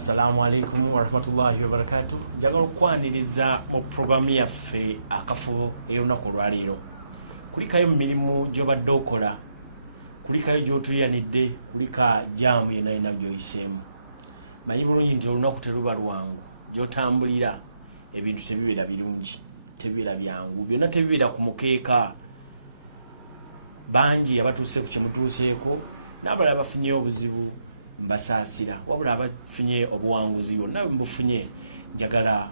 Assalamu alaikum warahmatullahi wabarakatuh. Njagala okwaniriza mu programu yaffe akafubo ey'olunaku lwaleero. Kulikayo mu mirimu gy'obadde okola, kulikayo gy'otuyanidde, kulika jaamu yenna gy'oyiseemu. Manyi bulungi nti olunaku teruba lwangu, gy'otambulira ebintu tebibeera birungi, tebibeera byangu, byonna tebibeera ku mukeeka. Bangi abatuuse ku kyemutuuseeko n'abalala bafunye obuzibu mbasaasira, wabula abafunye obuwanguzi bonna mbufunye. Njagala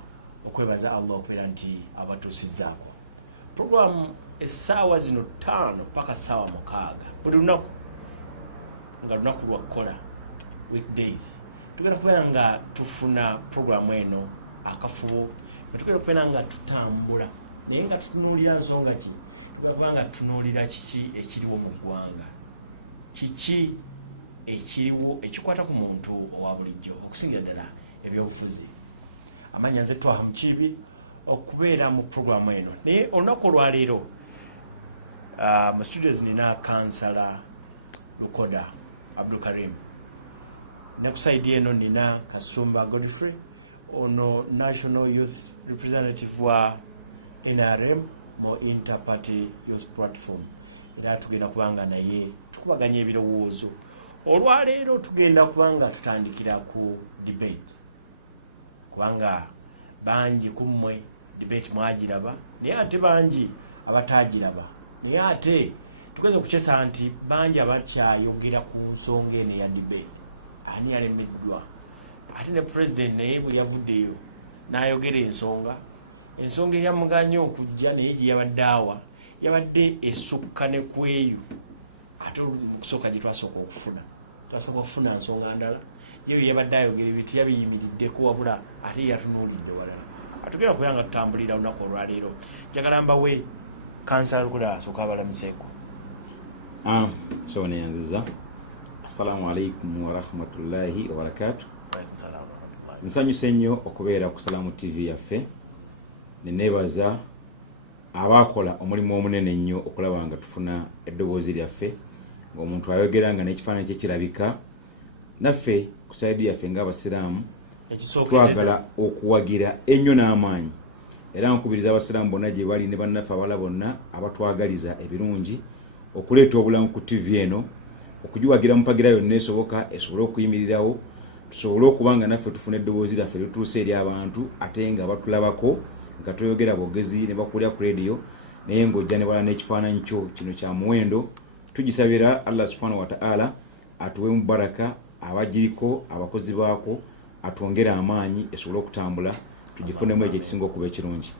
okwebaza Allah okubeera nti abatuusizzaako. Programu essaawa zino 5 paka ssaawa 6 buli lunaku, nga lunaku lwakukola weekdays, tugenda kubeera nga tufuna programu eno akafubo, tugenda kubeera nga tutambula naye nga tutunuulira nsonga ki, kubanga tutunuulira kiki ekiriwo mu ggwanga, kiki ekiriwo ekikwata ku muntu owa bulijjo, okusingira ddala ebyobufuzi. Amanya nze Twaha Mukiibi okubeera mu programu eno. Naye olunaku olwaleero mu studios nina kansala Lukoda Abdulkarim, ne ku side eno nina Kasumba Godfrey, ono National Youth Representative wa NRM mu Interparty Youth Platform. Era tugenda kubanga naye tukubaganya ebirowoozo. Olwaleero tugenda kubanga tutandikira ku debate, kubanga bangi kummwe debate mwagiraba naye ate bangi abatagiraba, naye ate tugeze kukyesa nti bangi abakyayogera ku nsonga eno ya debate. Ani yalemeddwa? Ate ne president naye bwe yavuddeyo n'ayogera ensonga eyamuganya okujja naye gye yabadde awa yabadde esukka ne kweyo. Ate okusooka gye twasooka okufuna nsonga ndala, yeyo yabadde ayogera ebintu yabiyimiriddeko, wabula ate yatunuulidde walala. Atugenda kubeera nga tutambulira olunaku olwaleero. Njagala mbawe kansala Lukoda asooka abalamuseeko. So neyanziza. Assalamu alaikum warahmatullahi wabarakatuh. Nsanyuse nnyo okubeera ku Salamu TV yaffe. Neneebaza abakola omulimu omunene nnyo okulaba nga tufuna eddoboozi lyaffe, ng'omuntu ayogera nga n'ekifaananyi kye kirabika. Naffe ku sayidi yaffe ng'Abasiraamu twagala okuwagira ennyo n'amaanyi, era nkubiriza Abasiraamu bonna gye bali ne bannaffe abala bonna abatwagaliza ebirungi okuleeta obulamu ku TV eno, okugiwagira mu mpagira yonna esoboka esobole okuyimirirawo, tusobole okuba nga naffe tufuna eddoboozi lyaffe lituuse eri abantu ate nga batulabako nga toyogera bwogezi ne bakulya ku radio naye ng'ojja ne bala n'ekifaananyi kyo. Kino kya muwendo. Tugisabira Allah subhanahu wa ta'ala atuwe mu baraka, abagiriko abakozi baako atwongere amaanyi esobole okutambula tugifunemu ekyo ekisinga okuba ekirungi.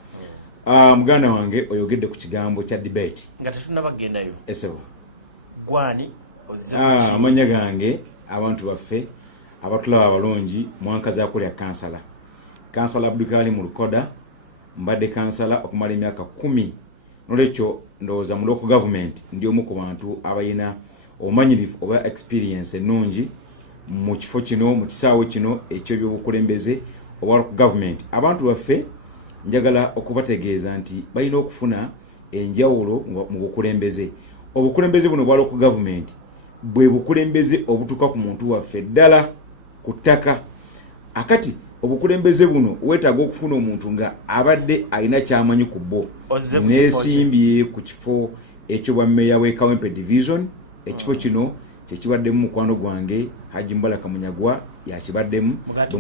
Muganda wange oyogedde ku kigambo kya debate nga tetunnabagendayo. Esebo gwani amanya gange abantu baffe abatulaba abalungi mwankazi akulya kansala Abdulkarim Lukoda. Mbadde kansala okumala emyaka 10. Nolwekyo ndowooza mu local government ndi omu ku bantu abalina obumanyirivu oba experience ennungi mu kifo kino, mu kisaawe kino eky'ebyobukulembeze oba local government. Abantu baffe njagala okubategeeza nti balina okufuna enjawulo mu bukulembeze. Obukulembeze buno bwa local government bwe bukulembeze obutuuka ku muntu waffe ddala ku ttaka. Akati obukulembeze buno weetaaga okufuna omuntu nga abadde alina kyamanyi ku bo, neesimbye ku kifo ekyo bwa meya w'e Kawempe division. Ekifo kino kyekibaddemu mukwano gwange Haji Mbalaka Munyagwa, yakibaddemu Mugatu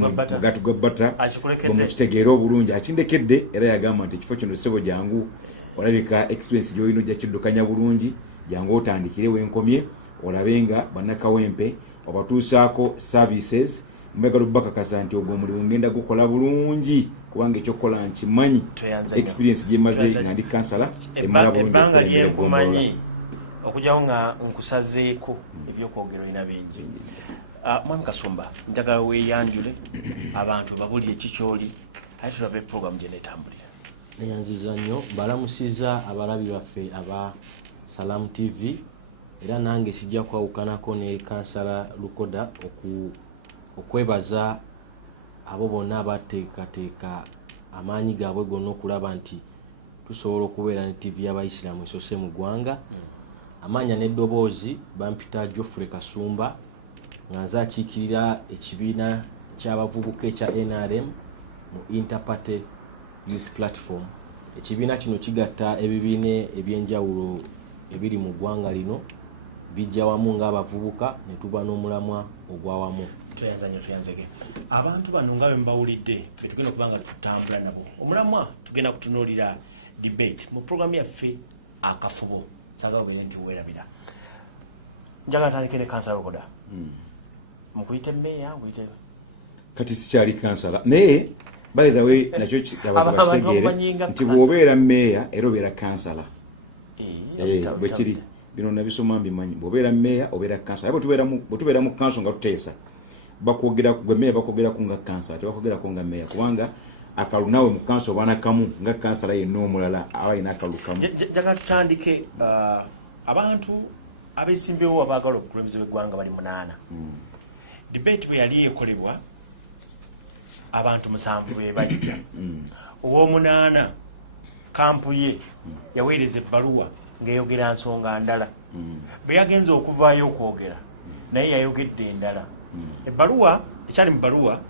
Gabbata, bwemukitegeera obulungi akindekedde era yagamba nti ekifo kino ssebo jangu, olabika experience gy'olina ojja kiddukanya bulungi, jangu otandikire wenkomye olabe nga bannakawempe obatuusaako services. Mbega lubakakasa nti ogwo omulimu ngenda gukola bulungi kubanga ekyokola nkimanyi, experience gyemaze nga ndi kansala emala bulungi. Ebbanga lyenkumanyi okujyawo nga nkusazeeko ebyokwogera olina bingi. Mwami Kasumba, njagala weeyanjule abantu babulire kikyoli ate tulabe programu gye neetambulira. Neyanziza nnyo, mbalamusiza abalabi baffe aba Salamu TV, era nange sijja kwawukanako ne kansala Lukoda okwebaza abo bonna abateekateeka amaanyi gaabwe gonna okulaba nti tusobola okubeera ne TV y'Abayisiraamu esose mu ggwanga. Amaanya n'eddoboozi bampita Geoffrey Kasumba nga nze akiikirira ekibiina ky'abavubuka ekya NRM mu Interparty Youth Platform. Ekibiina kino kigatta ebibiina ebyenjawulo ebiri mu ggwanga lino bijja wamu ng'abavubuka ne tuba n'omulamwa ogwawamu. Tuyanzege abantu bano nga bembawulidde betugenda kubanga tutambula nabo omulamwa tugenda kutunuulira debate mu programu yaffe akafubo saga bwe nti werabira njagala tandike ne kansala Rukoda mukuyite meya wite kati sikyali kansala naye by the way nakyo abantu bakitegeere nti bw'obeera meya era obeera kansala bwe kiri bino nabisoma mbimanyi bw'obeera meya obeera kansala bwe tubeera mu kanso nga tuteesa bakwogera gwe meya bakwogera ku nga kansala tebakwogera ku nga meya kubanga akalu nawe mu kanso obana kamu nga kansala yenna omulala aba alina akalu kamu. Njagala tutandike abantu abeesimbyewo abaagala obukulembeze bw'eggwanga bali 8. Debate bwe yali ekolebwa abantu 7 be bajja ow'omunaana kampu ye yaweereza ebbaluwa ng'eyogera nsonga ndala bwe yagenza okuvaayo okwogera naye yayogedde endala. Ebbaluwa ekyali mu bbaluwa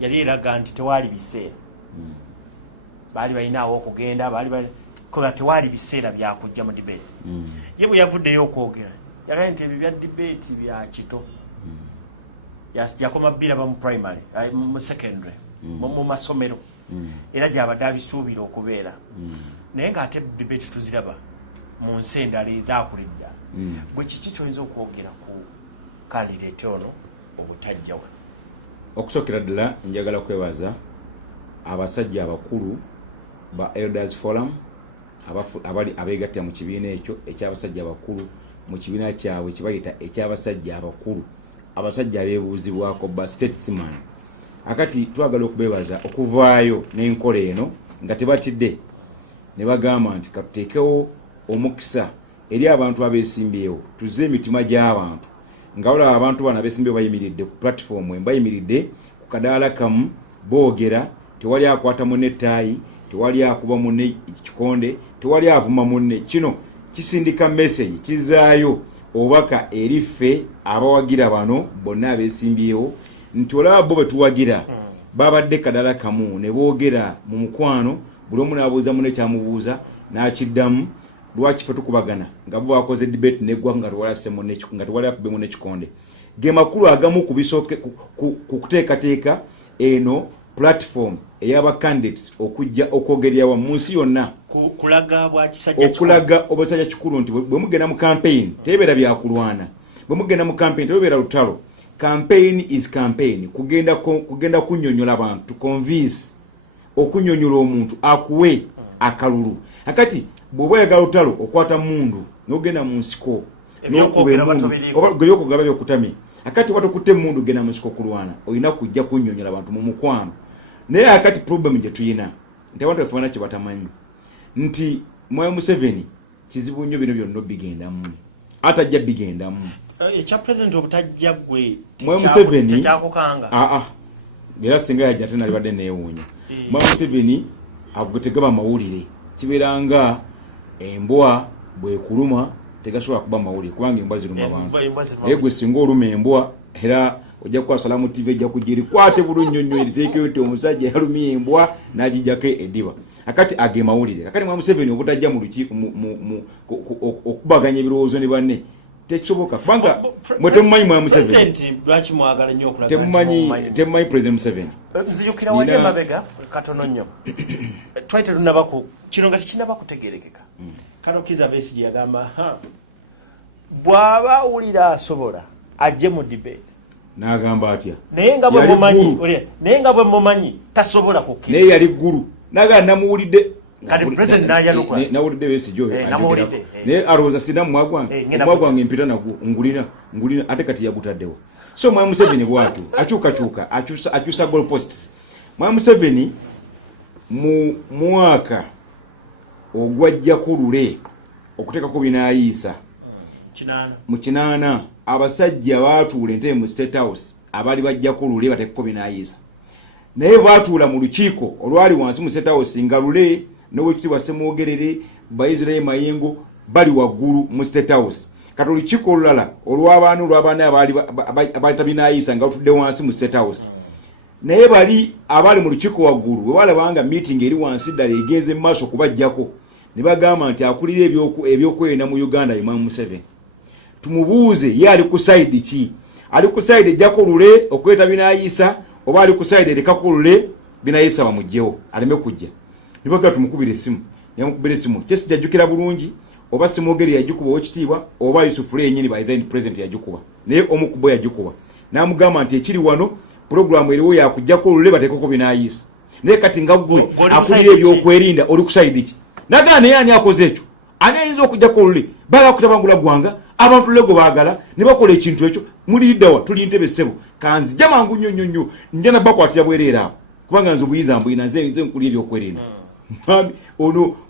yali eraga nti tewaali biseera baali balinaawo okugenda kola tewaali biseera byakujja mu debate ye bwe yavuddeyo okwogera yagaye nti ebyo bya debate bya kito yakoma biraba mu primary mu secondary mu masomero era gyabadde abisuubira okubeera naye ng'ate debate tuziraba mu nsi endala ezaakulidda gwe kiki kyoyinza okwogera ku candidate ono obutajjawa? Okusookera ddala njagala kwebaza abasajja abakulu ba Elders Forum abali abeegattira mu kibiina ekyo eky'abasajja abakulu mu kibiina kyabwe kibayita eky'abasajja abakulu abasajja abeebuuzibwako ba statesman. Akati twagala okubeebaza okuvaayo n'enkola eno nga tebatidde ne bagamba nti katuteekewo omukisa eri abantu abeesimbyewo tuzze emitima gy'abantu nga olaba abantu bano abeesimbyewo bayimiridde ku platform bayimiridde ku kadaala kamu boogera tewali akwata munne ettaayi tewali akuba munne kikonde tewali avuma munne. Kino kisindika message kizaayo obaka eri ffe abawagira bano bonna abeesimbyewo nti olaba bo betuwagira babadde kadaala kamu ne boogera mu mukwano buli omu n'abuuza munne kyamubuuza n'akiddamu. Lwaki ffe tukubagana nga bo bakoze debate n'eggwanga nga tewalasse munne nga tewali akube munne kikonde? Ge makulu agamu ku kuteekateeka eno platform ey'aba candidates okujja okwogerera mu nsi yonna okulaga obusajja kikulu nti bwe mugenda mu campaign tebeera byakulwana, bwe mugenda mu campaign tebeera lutalo. Campaign is campaign, kugenda kunnyonnyola abantu to convince okunnyonnyola omuntu akuwe akalulu. Akati bw'oba oyagala lutalo okwata mundu n'ogenda mu nsiko n'okugaba by'okutami akati watukutte mundu genda mu nsiko kulwana olina kujja kunnyonnyola abantu mu mukwano. Naye akati problem gye tuyina nti abantu bafuna kye batamanyi nti Mwai Museveni kizibu nnyo bino byonna bigendamu atajja bigendamu ekya president obutajja gwe Mwai Museveni tekyakukanga era singa yajja ate nalibadde neewuunya. Mwai Museveni agutegaba mawulire kibeeranga embwa bwekuluma tegasobola kuba mawulire kubanga embwa ziruma abantu naye gwe singa oluma embwa era ojja kuwa Salamu TV ejja kujja kwate bulungi nnyo eriteekeyo nti omusajja yalumye embwa n'agijjako eddiba. Akati age mawulire akati Mwai Museveni obutajja mu lukiiko okubaganya ebirowoozo ne banne tekisoboka kubanga mwe temumanyi Mwai Museveni temumanyi President Museveni. Nzijukira wali emabega katono nnyo twaite tunabako kino nga kikinaba kutegerekeka kano Kizza Besigye yagamba bw'aba awulira asobola ajje mu debate n'agamba atya naye nga bwe mumanyi tasobola kukkiriza naye yali ggulu naga namuwulidde kati president n'ayaluka nawulidde Besigye naye alowooza sina mumwagwange mpita nagwo ngulina ate kati yagutaddewo. So Mwai Museveni bw'atyo akyukakyuka akyusa goalposts. Mwai Museveni mu mwaka ogwajja kulule okuteekako binaayiisa mu 8 abasajja baatuula entebe mu State House abaali bajja kulule bateekako binaayiisa naye baatuula mu lukiiko olwali wansi mu State House nga lule n'owekitiibwa Ssemwogerere Israel Mayengo bali waggulu mu State House. Kati olukiiko olulala olw'abaana abaali tabinaayiisa nga batudde wansi mu State House naye bali abali mu lukiiko waggulu bwe balabanga meeting eri wansi ddala egenze mu maaso kubajjako ne bagamba nti akulira ebyokwerinda mu Uganda Imam Museveni. Tumubuuze ye ali ku side ki? Ali ku side ejjako lule okweta binaayisa oba ali ku side erekako lule binaayisa bamugjewo aleme kujja. Ne bagamba tumukubire essimu. Yamukubira essimu. Kyesi jajjukira bulungi oba Simogeri yajjukuba ow'ekitiibwa oba Yusuf Lule yennyini by then president yajjukuba. Naye omukubo yajjukuba. N'amugamba nti ekiri wano programu eriwo yakujjako lule bateekeko binaayisa. Naye kati nga ggwe akulira ebyokwerinda oli ku side ki? Nagana naye ani akoze ekyo? Ani ayinza okujjako lule? Bala kutabangula gwanga abantu lego baagala ne bakola ekintu ekyo muliddawa tuli ntebe ssebo kanzija mangu nnyo njana bakwatira bwereera kubanga nze obuyiza mbuyina nze nkuli ebyokwerinda.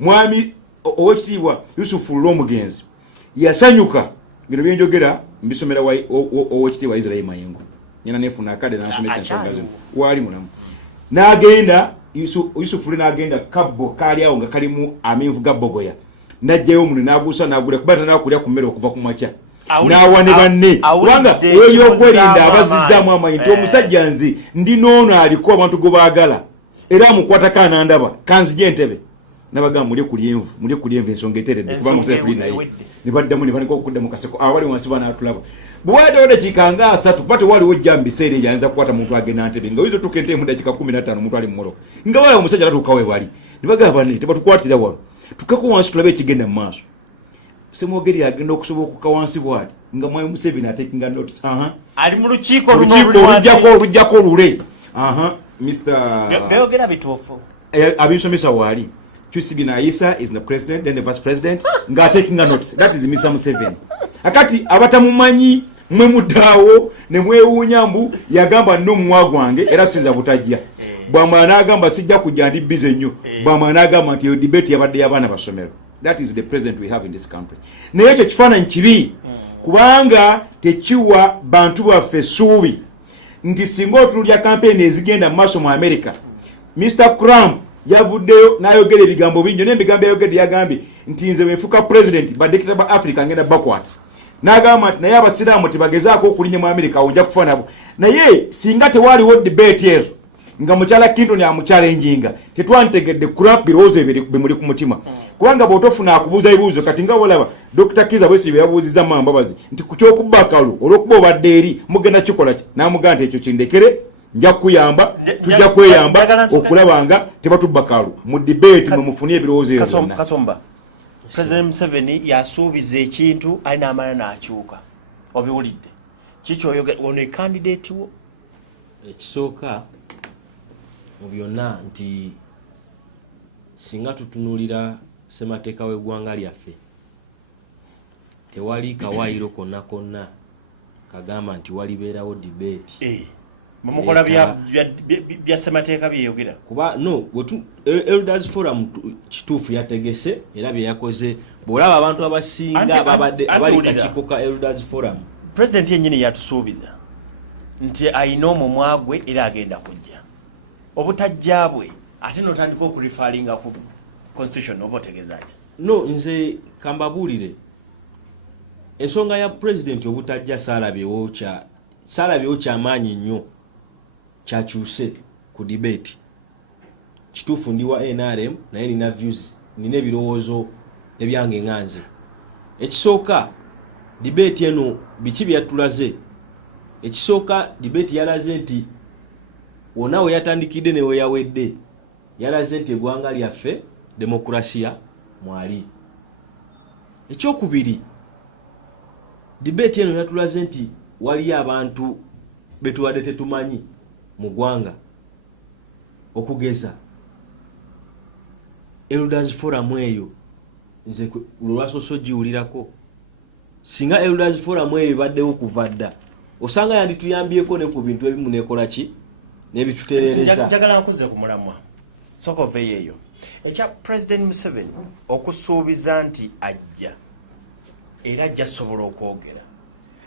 Mwami owekitiibwa Yusuf Lule omugenzi yasanyuka bino byenjogera mbisomera owekitiibwa Israel Mayengo nyina nefuna akade n'asomesa ensonga zino wali munamu n'agenda Yusuf Lule n'agenda kabbo kaali awo nga kalimu amenvu ga bogoya najjayo omuntu n'aguusa n'agula kubata n'akulya ku mmere okuva ku makya n'awane banne kubanga eyokwerinda abazizzaamu amaanyi nti omusajja nze ndi n'ono aliko abantu gwe baagala era amukwatako anandaba kanzija entebe n'abagamba muli ku lyenvu ensonga eteredde kubanga omusajja tuli naye ne baddamu ne banika okudda mu kaseko abali wansi banaatulaba bwe wayitawo dakiika nga 3 kuba tewaliwo ojja mu biseera ebyo ayinza kukwata muntu agenda ntebe nga oyinza otuuka entebe mu dakiika 15 omuntu ali mu mmotoka nga bala omusajja tatuuka we bali ne bagamba banne tebatukwatira wano tukeko wansi tulabe ekigenda mu maaso. Semogeri agenda okusobola okuka wansi bwati nga Mwai Museveni atekinga notice ali mu lukiiko olujjako lule Mr. Beogera bituufu abinsomesa waali Kyusi Naisa is the president then the vice president nga taking a notice that is Mr. Museveni. Akati abatamumanyi mwe muddaawo ne mwewuunya mbu yagamba nno mumwagwange era sinza butajja bwamala n'agamba sijja kujja ndi bize nnyo bwamala n'agamba nti debate yabadde y'abaana basomero. That is the president we have in this country. Naye ekyo kifaananyi kibi kubanga tekiwa bantu baffe ssuubi nti singa otunulya kampeyini ezigenda mu maaso mu America. Mr. Trump yavuddeyo n'ayogera ebigambo bingi n'ebigambo yayogedde yagambye nti nze bwenfuuka president badekita ba Africa ngenda bakwata n'agamba nti naye abasiraamu tebagezaako okulinnya mu America ojja kufa nabo. Naye singa tewaaliwo debate ezo nga mukyala Clinton amuchallenging tetwantegedde kurap birowoozo bimuli ku mutima kubanga bw'otofuna akubuuza ebibuuzo kati nga olaba Dr. Kiza Besigye yabuuzizza Mambabazi nti ku ky'okubba akalu olw'okuba obadde eri mugenda kikola ki n'amugamba nti ekyo kindekere nja kuyamba tujja kweyamba okulaba nga tebatubba akalu mu debate mwe mufunye ebirowoozo ebyo byonna. Kasomba President Museveni yasuubiza ekintu alina amala n'akyuka obiwulidde kikyo ono candidate wo ekisooka mu byonna nti singa tutunulira ssemateeka w'eggwanga lyaffe tewali kawaayiro konna kagamba nti walibeerawo debate mukola bya ssemateeka byeyogera kuba no Elders Forum kituufu yategese era bye yakoze bw'olaba abantu abasinga abali kakiiko ka Elders Forum president yennyini yatusuubiza nti ayina omumwa gwe era agenda kujja obutajja bwe ate n'otandika okurifalinga ku constitution oba otegeeza ki? No, nze kambabuulire ensonga ya president obutajja saalabyewo kyamaanyi nnyo kyakyuse ku debate. Kituufu ndi wa NRM naye nina views nina ebirowoozo ebyange nganze. Ekisooka debate eno biki byatulaze? Ekisooka debate yalaze nti wonna we yatandikidde ne we yawedde yalaze nti eggwanga lyaffe demokrasiya mwali. Ekyokubiri debate eno yatulaze nti waliyo abantu betuwadde tetumanyi mu ggwanga okugeza Elders Forum eyo nze lwasoso giwulirako singa Elders Forum eyo baddewo kuva dda osanga yandituyambyeko ne ku bintu ebimu nekola ki nebitutereereza. Njagala nkuze ku mulamwa sooka oveeyo eyo ekya President Museveni okusuubiza nti ajja era ajja sobola okwogera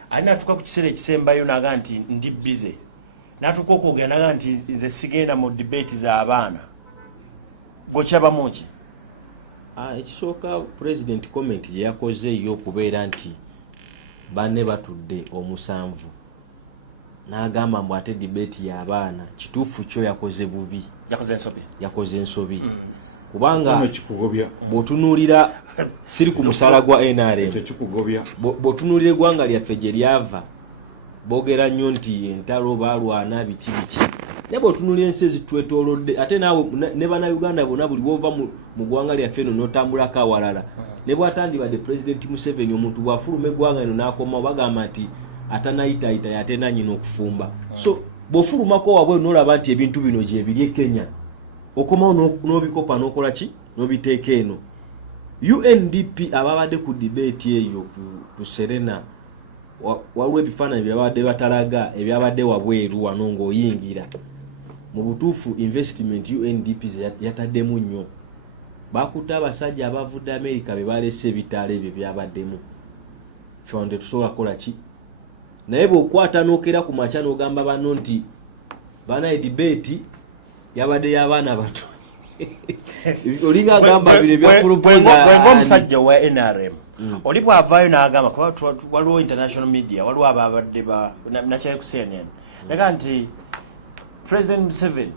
ali natuuka ku kiseera ekisembayo naga nti ndi bize natuuka okwogera naga nti nze sigenda mu debate z'abaana gokirabamu ki? Ekisooka president comment gye yakoze yo okubeera nti banne batudde omusanvu n'agamba mbu ate debate y'abaana kituufu kyo yakoze bubi, yakoze ensobi kubanga bw'otunuulira siri ku musala gwa NRM, bw'otunuulira eggwanga lyaffe gye lyava boogera nnyo nti entalo baalwana biki naye bw'otunuulira ensi ezitwetoolodde ate naawe ne bannayuganda bonna buli bw'ova mu ggwanga lyaffe eno n'otambulako awalala ne bw'atandibadde Pulezidenti Museveni omuntu bw'afuluma eggwanga eno n'akomawo bagamba nti atanayitayita ate nanyina okufumba. So bw'ofulumako wabwe n'olaba nti ebintu bino gye biri e Kenya okomawo n'obikopa n'okola ki n'obiteeka eno. UNDP ababadde ku debate eyo ku Serena waliwo ebifaananyi byabadde batalaga ebyabadde wabweru wano ng'oyingira mu butuufu investment UNDP yataddemu nnyo. Bakutte abasajja abavudde America be baleese ebitaala ebyo byabaddemu ffe tetusobola kukola ki naye bw'okwata n'okera ku makya n'ogamba banno nti bana debate yabadde y'abaana bato olinga agamba bire byaproposa omusajja wa NRM oli bw'avaayo n'agamba kuba waliwo international media waliwo ababadde nakyaye ku CNN naga nti President Museveni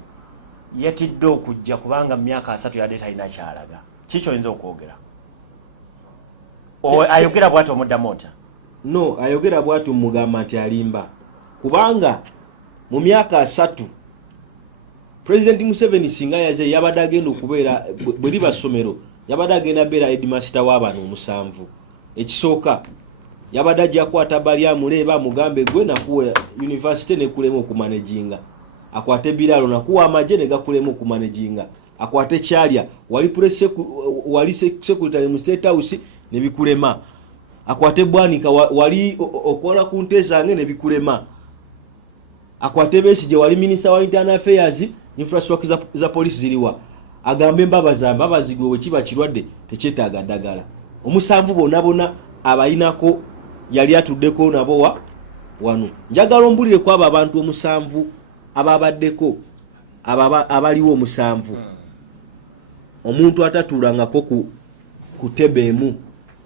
yatidde okujja kubanga mu myaka 3 yadde talina kyalaga. Kiki oyinza okwogera? Ayogera bw'ati omuddamu ota? No, ayogera bw'ati omugamba nti alimba kubanga mu myaka 3 President Museveni singa yaze yabadde agenda okubeera bwe liba ssomero yabadde agenda beera headmaster w'abaana 7. Ekisooka yabadde ajja kwata Balyamuleeba mugambe gwe nakuwa university nekulema okumanaginga akwate Biralo nakuwa amagye ne gakulema okumanaginga akwate Kyalya wali secretary mu State House ne bikulema akwate Bwanika wali okola ku nte zange ne bikulema akwate Besigye wali minister wa internal affairs infrastructure za police ziliwa agambe mbabazi gwe kiba kirwadde tekyetaaga ddagala. 7 bonna abayinako yali atuddeko nabo wano. Njagala ombulire ku abo abantu 7 ababaddeko abaliwo 7 omuntu atatuulangako ku tebeemu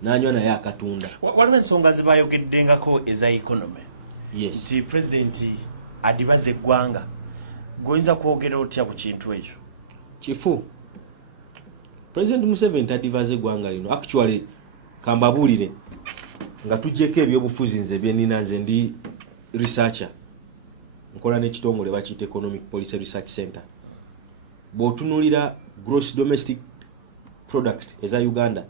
n'anywa naye akatunda. Waliwo ensonga zibayogeddengako eza economy. Yes. Nti President adibaze eggwanga goyinza kwogera otya ku kintu ekyo? Kifu President Museveni tadivaze eggwanga lino actually kambabuulire nga tujjeko ebyobufuzi nze byenina nze ndi researcher nkola n'ekitongole bakiyita Economic Policy Research Center. Bw'otunuulira gross domestic product eza Uganda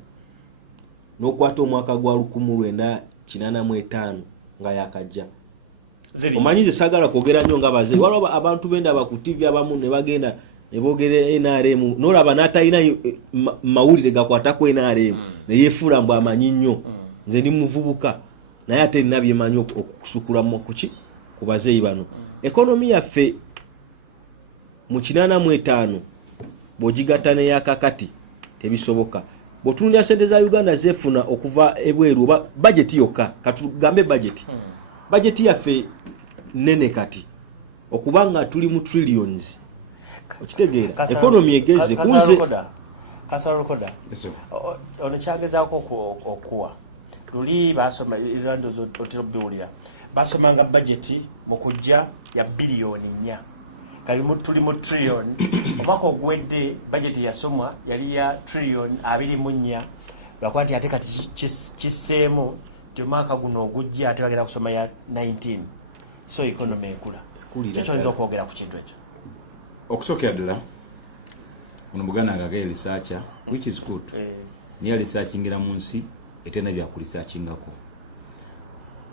n'okwata omwaka gwa 1985 nga yakajja omanyize sagala kwogera nnyo nga baze waliwo abantu bendaba ku TV abamu ne bagenda ne boogera NRM n'olaba n'atalina mawulire gakwata ku NRM ne yeefuula mbu amanyi nnyo nze ndi muvubuka naye ate nina byemanyi okusukula kuki ku bazeeyi bano. Ekonomi yaffe mu 85 bw'ogigatta n'eyakakati tebisoboka. Bw'otunuulira ssente za Uganda zeefuna okuva ebweru oba budget yokka katugambe budget yaffe nene kati okubanga tuli mu trillions okitegeera economy egeze kunze Kasarukoda ono kyagezaako okuwa luli basoma irando zotero biwulira basomanga budget mu kujja ya billion 4 kali tuli mu trillion omwaka ogwedde budget yasomwa yali ya trillion 24 lwakwanti ate kati kiseemu omwaka guno ogujja ate bagenda kusoma ya 19 so economy ekula. Kyekyo oyinza okwogera ku kintu ekyo? Okusookera ddala ono Buganda agagala researcher which is good niya researchingira mu nsi etena byakuresearchingako.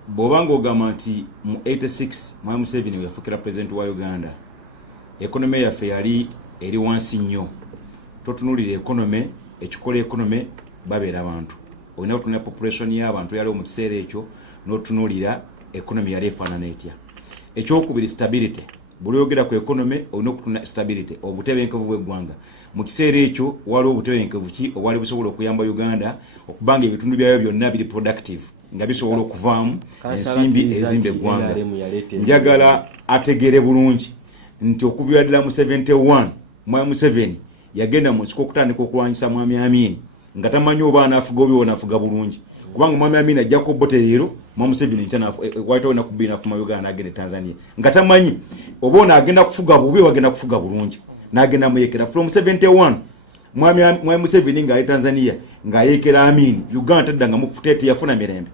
Bw'obanga ogamba nti mu 86 Mwai Museveni yafukira president wa Uganda economy yaffe yali eri wansi nnyo. Totunuulira economy ekikola economy babeera abantu olina otunula population y'abantu yaliwo mu kiseera ekyo n'otunuulira economy yali efaanana etya. Ekyokubiri stability. Buli oyogera ku economy olina okutuna stability obutebenkevu bw'eggwanga. Mu kiseera ekyo waliwo obutebenkevu ki obwali busobola okuyamba Uganda okubanga ebitundu byayo byonna biri productive nga bisobola okuvaamu ensimbi ezimba eggwanga. Njagala ategeere bulungi nti okuviira ddala mu 71 Mwai Museveni yagenda mu nsiko okutandika okulwanyisa Mwami Amin nga tamanyi oba anaafuga oba onaafuga bulungi. kubanga mwami Amina Jacob Botelero mwa Museveni nchana waito na kubina fuma Uganda agende Tanzania ngatamanyi obona agenda kufuga bubi wagenda kufuga bulungi nagenda muyekera from 71 mwami Museveni nga Tanzania nga yekera Amin Uganda tadanga mukufutete yafuna mirembe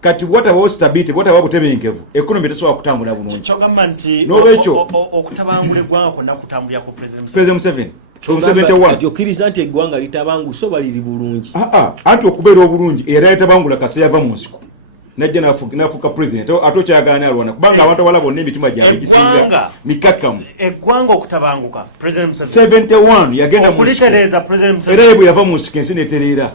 kati what about stability what about tebenkevu economy tesowa kutambula bulungi kyogamba nti nobecho okutabangula eggwanga konna kutambulira ku president Museveni from 71 ati okiriza nti eggwanga litabangu so baliri bulungi anti okubeera obulungi era yatabangula kase yava mu nsiko najja nafuka president atokyagana alwana kubanga abantu abalabo n'emitima gyabwe gisinga mikakamu eggwanga okutabanguka president Museveni 71 yagenda mu nsiko era yebwe yava mu nsiko ensi netereera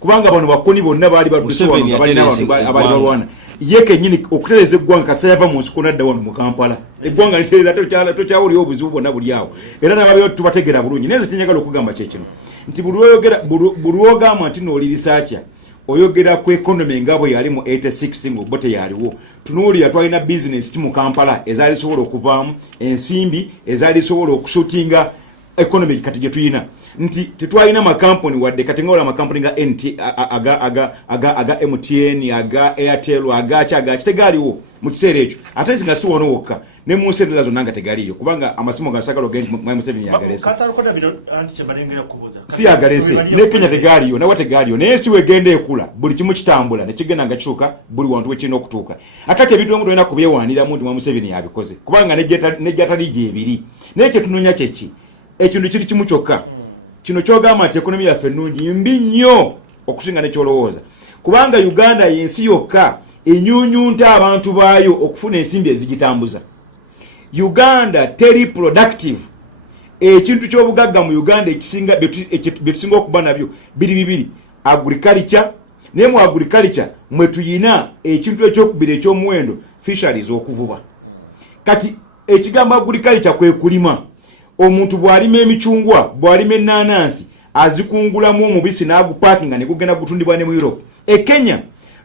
kubanga bano bakoni bonna baali baddusewa nga balina abantu abali balwana ye kenyini okutereza eggwanga kase yava mu nsiko nadda wano mu Kampala eggwanga litereera tokyawulira obuzibu bwonna buli awo era nababyo tubategera bulungi naye kinyagala okugamba kyekino nti buli ogamba nti noolirisaakya oyogera ku economy ngabo yali mu 86 ngo bote yaliwo tunuulira twalina business ti mu Kampala ezaali sobola okuvaamu ensimbi ezaali sobola okushootinga economy kati gye tuyina nti tetwalina makampuni wadde kati ngaola makampuni nga NT aga MTN aga Airtel aga kitegaaliwo mu kiseera ekyo ate singa si wano wokka ne mu nsi endala zonna nga tegaliyo kubanga amasimu gasagala ogendi mwami Museveni yagalese si yagalese ne Kenya tegaliyo nawa tegaliyo naye si wegenda ekula buli kimu kitambula ne kigenda nga kituuka buli wantu wekirina okutuuka akati ebintu ebimu tulina kubyewaaniramu nti mwami Museveni yabikoze kubanga nejjatali gyebiri naye kyetunonya kyeki ekintu kiri kimu kyokka kino kyogamba nti ekonomi yaffe ennungi mbi nnyo okusinga nekyolowooza kubanga Uganda yensi yokka enyunyunta abantu baayo okufuna ensimbi ezigitambuza Uganda teri productive ekintu ky'obugagga mu Uganda ekisinga betusinga okuba nabyo bibiri agriculture naye mu agriculture mwe tuyina ekintu ekyokubiri ekyomuwendo fisheries okuvuba kati ekigambo agriculture kwe kulima omuntu bw'alima emicungwa bw'alima ennaanansi azikungulamu omubisi n'agupakinga ne gugenda gutundibwa ne mu Europe Kenya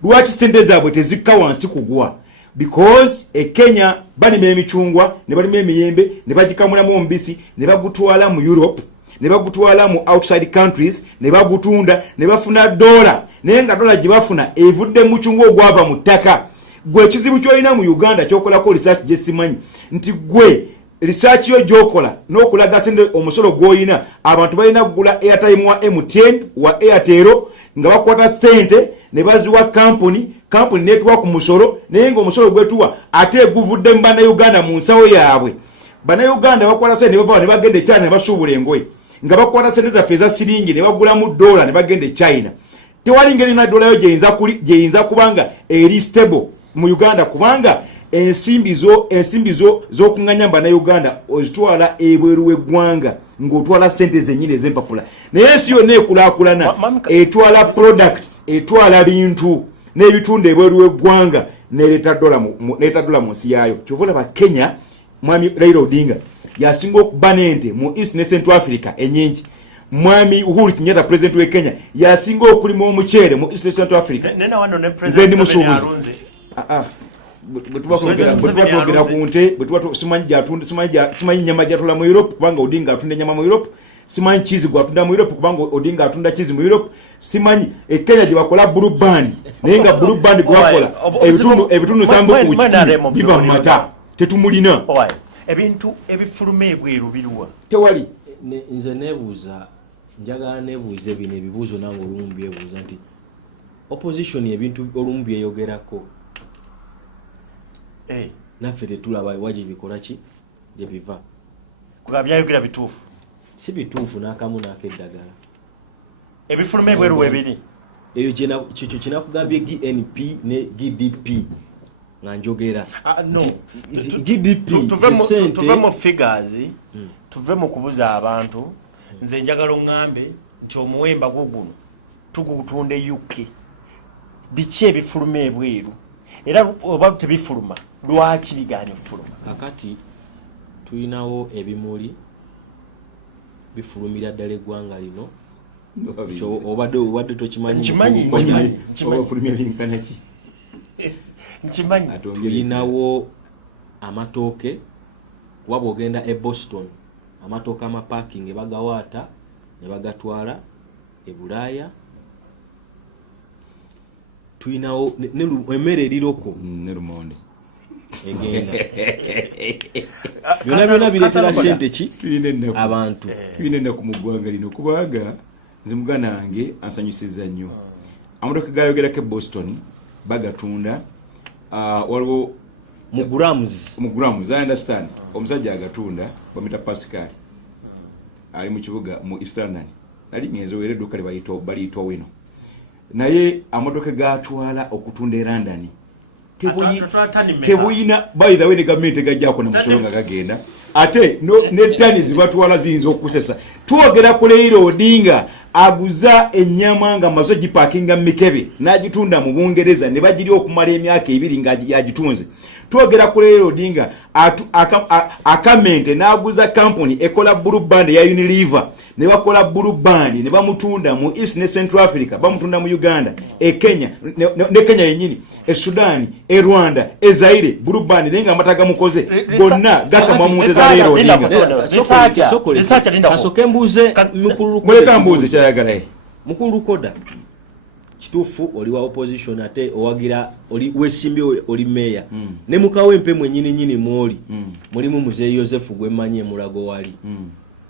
lwaki sente zaabwe tezikka wansi kugwa because Kenya balima emicungwa ne balima emiyembe ne bagikamulamu omubisi ne bagutwala mu Europe ne bagutwala mu outside countries ne bagutunda ne bafuna dola naye nga dola gye bafuna evudde mucungwa ogwava mu ttaka gwe ekizibu kyolina mu Uganda kyokolako research gye simanyi nti gwe research yo gyokola n'okulaga sente omusolo gw'olina abantu balina kugula airtime wa MTN wa Airtel nga bakwata sente ne baziwa company netuwa ku musolo naye ng'omusolo gwetuwa ate guvudde mu bannayuganda mu nsawo yaabwe bannayuganda bakwata sente ne bava ne bagenda e China ne basuubula engoye nga bakwata sente zaffe eza siringi ne bagulamu dola ne bagenda e China tewali ngeri na dola yo gyeyinza kubanga eri stable mu Uganda kubanga ensimbi z'okuŋŋanya bannayuganda ozitwala ebweru w'eggwanga ng'otwala sente zennyini ez'empapula naye ensi yonna ekulaakulana etwala products etwala bintu n'ebitunda ebweru w'eggwanga n'ereeta dola mu nsi yaayo kyova olaba Kenya mwami Raila Odinga yasinga okuba n'ente mu East ne Central Africa ennyingi mwami Uhuru Kenyatta president w'e Kenya yasinga okulima omuceere mu East ne Central Africa nze ndi musuubuzi bwetubakogera ku nte simanyi nyama gyatula mu Europe kubanga Odinga atunda nyama mu Europe simanyi cheese gwatunda mu Europe kubanga Odinga atunda cheese mu Europe simanyi Kenya gye bakola blue band naye nga blue band gwakola ebitundu sambo ku biva mu mata tetumulina ebintu ebifuluma ebweru biruwa tewali nze nebuuza njagala nebuuza bino ebibuuzo nange olumu byebuuza nti opposition ebintu olumu byeyogerako naffe tetulaba waje bikola ki gye biva kuba byayogera bituufu si bituufu n'akamu n'akeddagala ebifuluma ebweru webiri eyo kyekyo kinakugambye GNP ne GDP nga njogera GDP tuve mu figures tuve mu kubuza abantu nze njagala oŋŋambe nti omuwemba guguno tugutunda UK biki ebifuluma ebweru era oba tebifuluma lwaki biganye okufuluma kakati tulinawo ebimuli bifulumira ddala eggwanga lino obadde tokimanyi tulinawo amatooke kuba bw'ogenda e Boston amatooke amaparking bagawaata ne bagatwala e Bulaaya tuinawo emmere eriroko ne lumonde egenda byonna bireetera ssente ki abantu tulina ennaku mu ggwanga lino kubanga nze muganda wange ansanyusiza nnyo amamotoka gayogerako e Boston bagatunda waliwo mu grams I understand omusajja agatunda bamita Pascal ali mu kibuga mu East London nali ngenzo wera edduuka baliyita Owino naye amamotoka gatwala okutunda e London tebuyina by the way ne gavumenti egajjako ne musolo nga gagenda ate ne ttani zibatwala ziyinza okusesa twogera ku Raila Odinga aguza ennyama nga mazo gipakinga Mikebe n'agitunda mu Bungereza ne bagiri okumala emyaka 2 nga yagitunze twogera ku Raila Odinga akamente n'aguza company ekola blue band ya Unilever ne bakola blue band ne bamutunda mu East ne Central Africa bamutunda mu Uganda Kenya ne Kenya yenyini Sudan Rwanda Zaire blue band nenga amataga mukoze gonna gasama mu nteza Raila Odinga research linda asokembuze mukulu muleka mbuze kyayagala mukulu koda kitufu oli wa opposition ate owagira oli wesimbye oli mayor ne mukawe mpe mwenyini nyini moli mulimu Mzee Joseph gwemanye mulago wali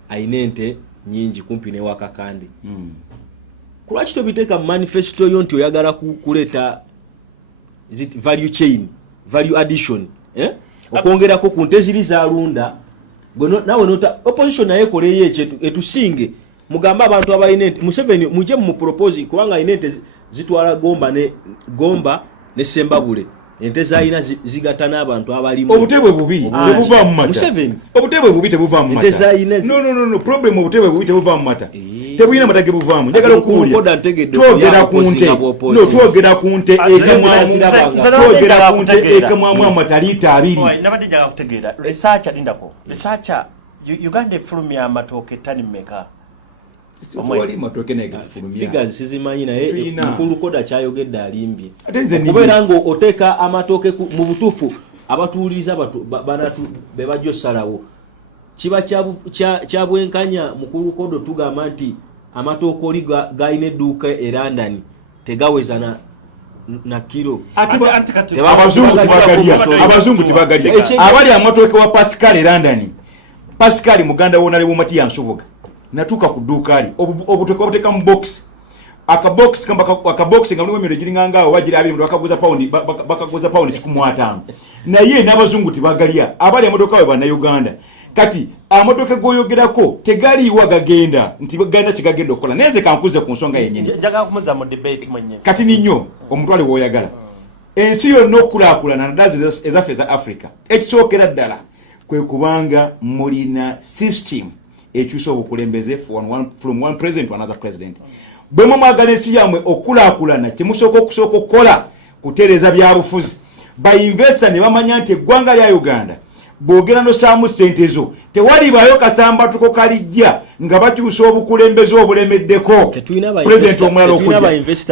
ainente nyingi kumpi ne wakakande kulaki tobiteka manifesto yonti oyagala kuleta value chain value addition okongerako ku nteziri za lunda nawe nota opposition naye koleye etusinge mugamba abantu abayinente Museveni muje mu propose kubanga inente zitwala gomba ne Sembabule ente zaina zigatana abantu abalimu obutebwe bubi tebuva mu mata Museveni obutebwe bubi tebuva mu mata ente zaina no problem obutebwe bubi tebuva mu mata tebuyina matage buvamu njagala okuwulira twogera ku nte no twogera ku nte ekamwamu amatalita 2 nabadde njaga kutegeera research alindako research Uganda efulumya amatooke tani mmeka omwezi matoke nege fulumya figures sizimanyi naye mukulu koda kyayogedde alimbye kubera ngo oteka amatoke mu butufu abatuuliza banatu bebajo salawo kiba kyabwenkanya mukulu kodo tugamba nti amatoke oli gaine edduuka e London tegaweza na kilo abazungu tibagalia abali amatoke wa Pascal e London Pascal muganda wona lewo mati yansubuga natuka ku duuka ali obutoke obuteka mu box akabox kamba akabox nga mulimu giringanga wagira abiri bakaguza pound 15 naye n'abazungu tibagalia abali amodoka we bana Uganda kati amodoka goyogerako tegali wagagenda nti baganda kigagenda okola neze kankuze ku nsonga yennyini njaga kumuza mu debate mwenye kati ninyo omutwale woyagala ensi yo nokulaakula na ndazi ezafe za Africa ekisookera ddala kwe kubanga mulina system ekyusa obukulembeze from one president to another president bwe mwagala ensi yamwe okulaakulana kimusooka okukola kutereeza byabufuzi bainvesta ne bamanya nti eggwanga lya Uganda bwogera nosaamu ssente zo tewalibayo kasambatuko kalijja nga bakyusa obukulembeze obulemeddeko president omulala okujja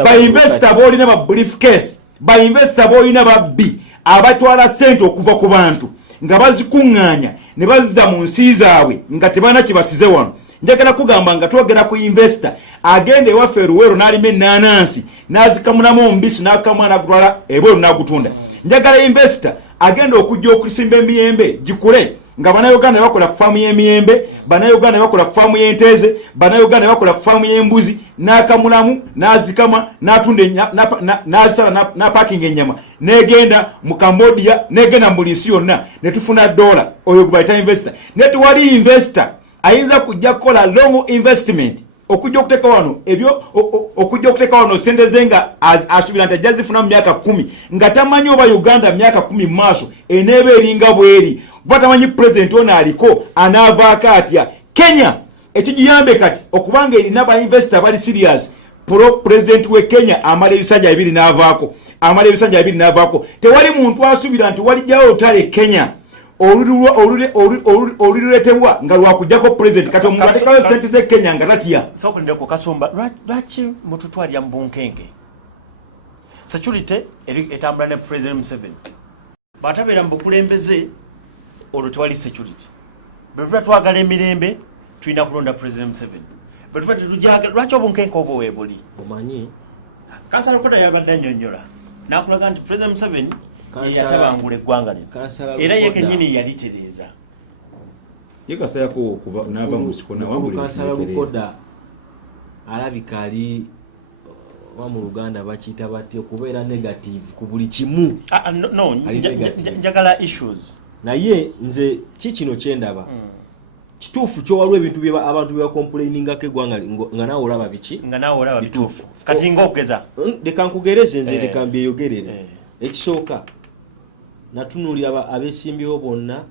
bainvesta boolina ba briefcase bainvesta boolina babbi abatwala ssente okuva ku bantu nga bazikuŋŋaanya ne bazza mu nsi zaabwe nga tebana kibasize wano njagala kugamba nga twogera ku investor agende waffe Luwero n'alima ennaanansi n'azikamulamu ombisi n'akamwana agutwala ebweru n'agutunda njagala investor agenda okujja okusimba emiyembe gikule nga Bannayuganda bakola ku faamu y'emiyembe Bannayuganda bakola ku faamu y'enteze Bannayuganda bakola ku faamu y'embuzi n'akamulamu n'azikama n'atunda n'asala n'aparking ennyama negenda mu Cambodia negenda mu nsi yonna ne tufuna dola oyo gubayita investor ne tuwali investor ayinza kujja kola long investment okujja okuteka wano ebyo okujja okuteka wano sente zenga asubira nti jazifuna mu myaka 10 nga tamanyi oba Uganda myaka 10 maaso enebe eringa bweri batamanyi president ona aliko anavaaka atya Kenya ekigiyambe kati okubanga erina ba investor bali serious pro president we Kenya amala ebisanja 2 n'avaako tewali muntu asubira nti walijjawo otale Kenya oluletebwa nga lwakujjako president kati omuntu atekayo sente ze Kenya nga tatya sokulindeko kasumba lwaki mututwalya mu bunkenge security etambula ne president Museveni batabeera mu bukulembeze olwo tewali security bwe twagala emirembe tulina kulonda president Museveni bwe tujaga lwaki obunkenge obwo weebuli omanyi Kansala Lukoda yabadde annyonnyola n'akulaga nti President Museveni yatabangula eggwanga lino era ye kennyini yalitereeza yekasayako okuva n'ava mu lusiko Kansala Lukoda alabika ali wa mu Luganda bakiyita batya okubeera negative ku buli kimu. No, njagala issues naye nze kikino kyendaba kituufu kyo waliwo ebintu abantu bye bakomplainingako eggwanga nga naawe olaba biki nga naawe olaba bituufu kati ng'okugeza leka nkugereze nze leka mbyeyogerere ekisooka natunuulira abeesimbyewo bonna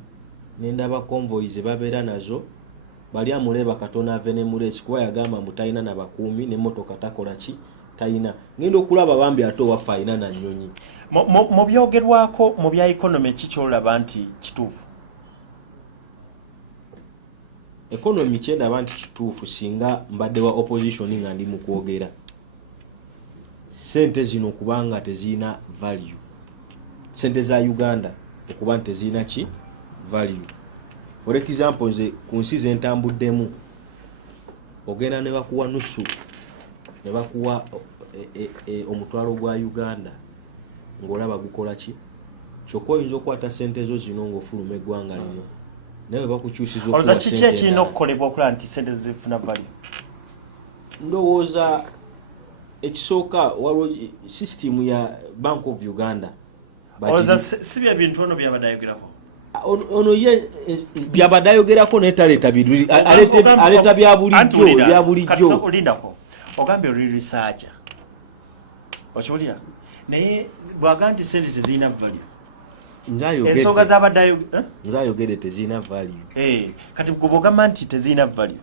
nendaba convoy ze babeera nazo bali amuleba katono ave ne mulesi kuba yagamba mbu talina nabakuumi n'emmotoka takola ki talina ngenda okulaba bambi ate owaffe alina na nnyonyi mu byogerwako mu bya economy kikyolaba nti kituufu economy kyendaba nti kituufu singa mbadde wa opposition nga ndi mu kwogera sente zino kubanga tezina value sente za Uganda okuba nti tezina ki value. For example ze ku nsi zentambuddemu ogenda ne bakuwa nusu ne bakuwa omutwalo gwa Uganda ng'olaba gukola ki kyokka oyinza okwata sente zo zino ng'ofuluma eggwanga lino nawe bakukyusiza okuwa sente kiki ekirina okukolebwa okulaba nti sente zifuna value. Ndowooza ekisooka waliwo system ya Bank of Uganda si bya bintu ono byabadde ayogerako ono ye byabadde ayogerako naye taleeta aleeta bya bulijjo olindako ogambye oli researcher okiwulira naye bwaga nti sente tezirina value ensonga zabadde nze ayogedde tezirina value kati kubogamba nti tezirina value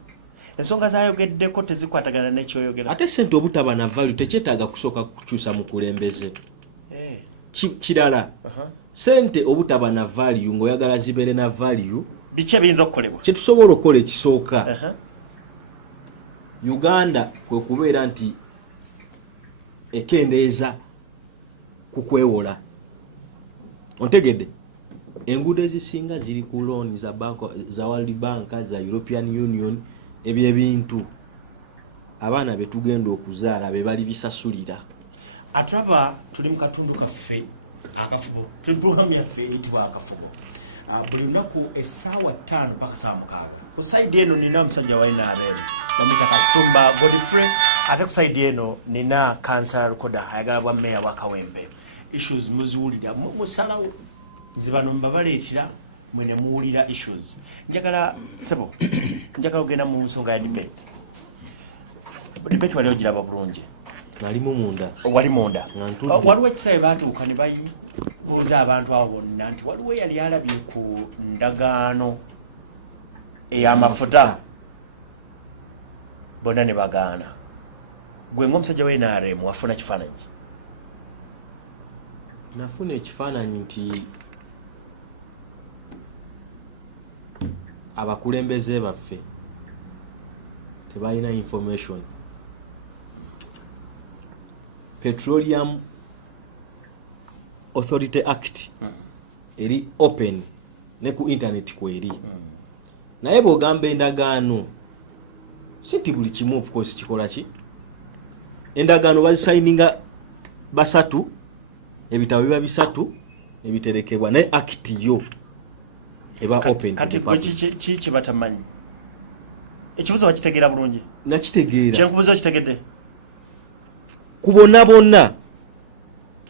ensonga zayogeddeko tezikwatagana n'ekyoyogera ate sente obutaba na value tekyetaaga kusooka kukyusa mu kulembeze kirala sente obutaba na value ng'oyagala zibeere na value biki ebiyinza okukolebwa kyetusobola okukola ekisooka Uganda kwe kubeera nti ekendeeza ku kwewola ontegedde enguudo ezisinga ziri ku loan za World Bank za European Union ebyo ebintu abaana betugenda okuzaala be bali bisasulira atulaba tuli mu katundu kaffe akafubo tuli programu yaffe eyitibwa akafubo buli lunaku essaawa 5 mpaka saa 6 ku saidi eno nina omusajja wa NRM bamuyita Kasumba Godfrey ate ku saidi eno nina Kansala Lukoda ayagala bwa meya wa Kawempe issues muziwulira musalawo nzibano mbabaleetera mwene muwulira issues njagala sebo njagala ogenda mu nsonga ya debate wali ogiraba bulungi nalimu munda wali munda waliwo ekisabe baatuuka ne bayibuuza abantu abo bonna nti waliwo yali alabye ku ndagaano ey'amafuta bonna ne bagaana gwe ng'omusajja we NRM wafuna kifaananyi nafuna ekifaananyi nti abakulembeze baffe tebalina information. Petroleum Authority Act eri open ne ku internet kweri naye bw'ogamba endagaano siti buli kimu of course kikola ki endagaano bazisayininga basatu ebitabo biba bisatu ebiterekebwa naye act yo eba open kati kiki batamanyi ekibuzo bakitegeera bulungi nakitegeera kyenkubuzo kitegedde kubona bonna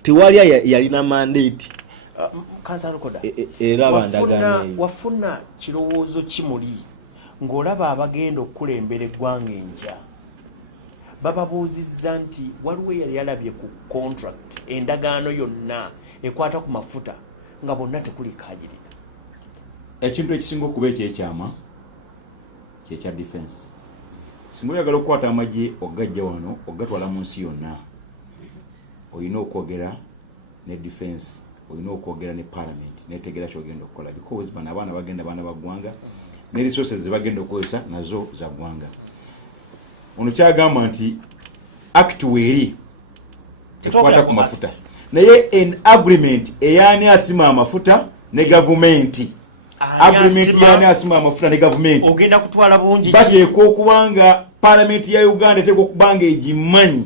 tewali yalina mandate Kansala Lukoda era bandagana wafuna kirowoozo kimuli ng'olaba abagenda okukulembera eggwanga enja bababuuzizza nti waliwo yali alabye ku contract endagaano yonna ekwata ku mafuta nga bonna tekulikaagirira ekintu ekisinga okuba ekyekyama kyekya defense singa oyagala okukwata amagye ogajja wano ogatwala mu nsi yonna olina okwogera ne defense olina okwogera ne parliament netegeera kyogenda okukola because bano abaana bagenda baana baggwanga ne resources zebagenda okukozesa nazo za ggwanga ono kyagamba nti act weeri ekwata ku mafuta naye en agreement eyani asima amafuta ne gavumenti agreement yani asima amafuta ne government ogenda kutwala bungi bateeka okubanga parliament ya Uganda teeka okubanga egimanyi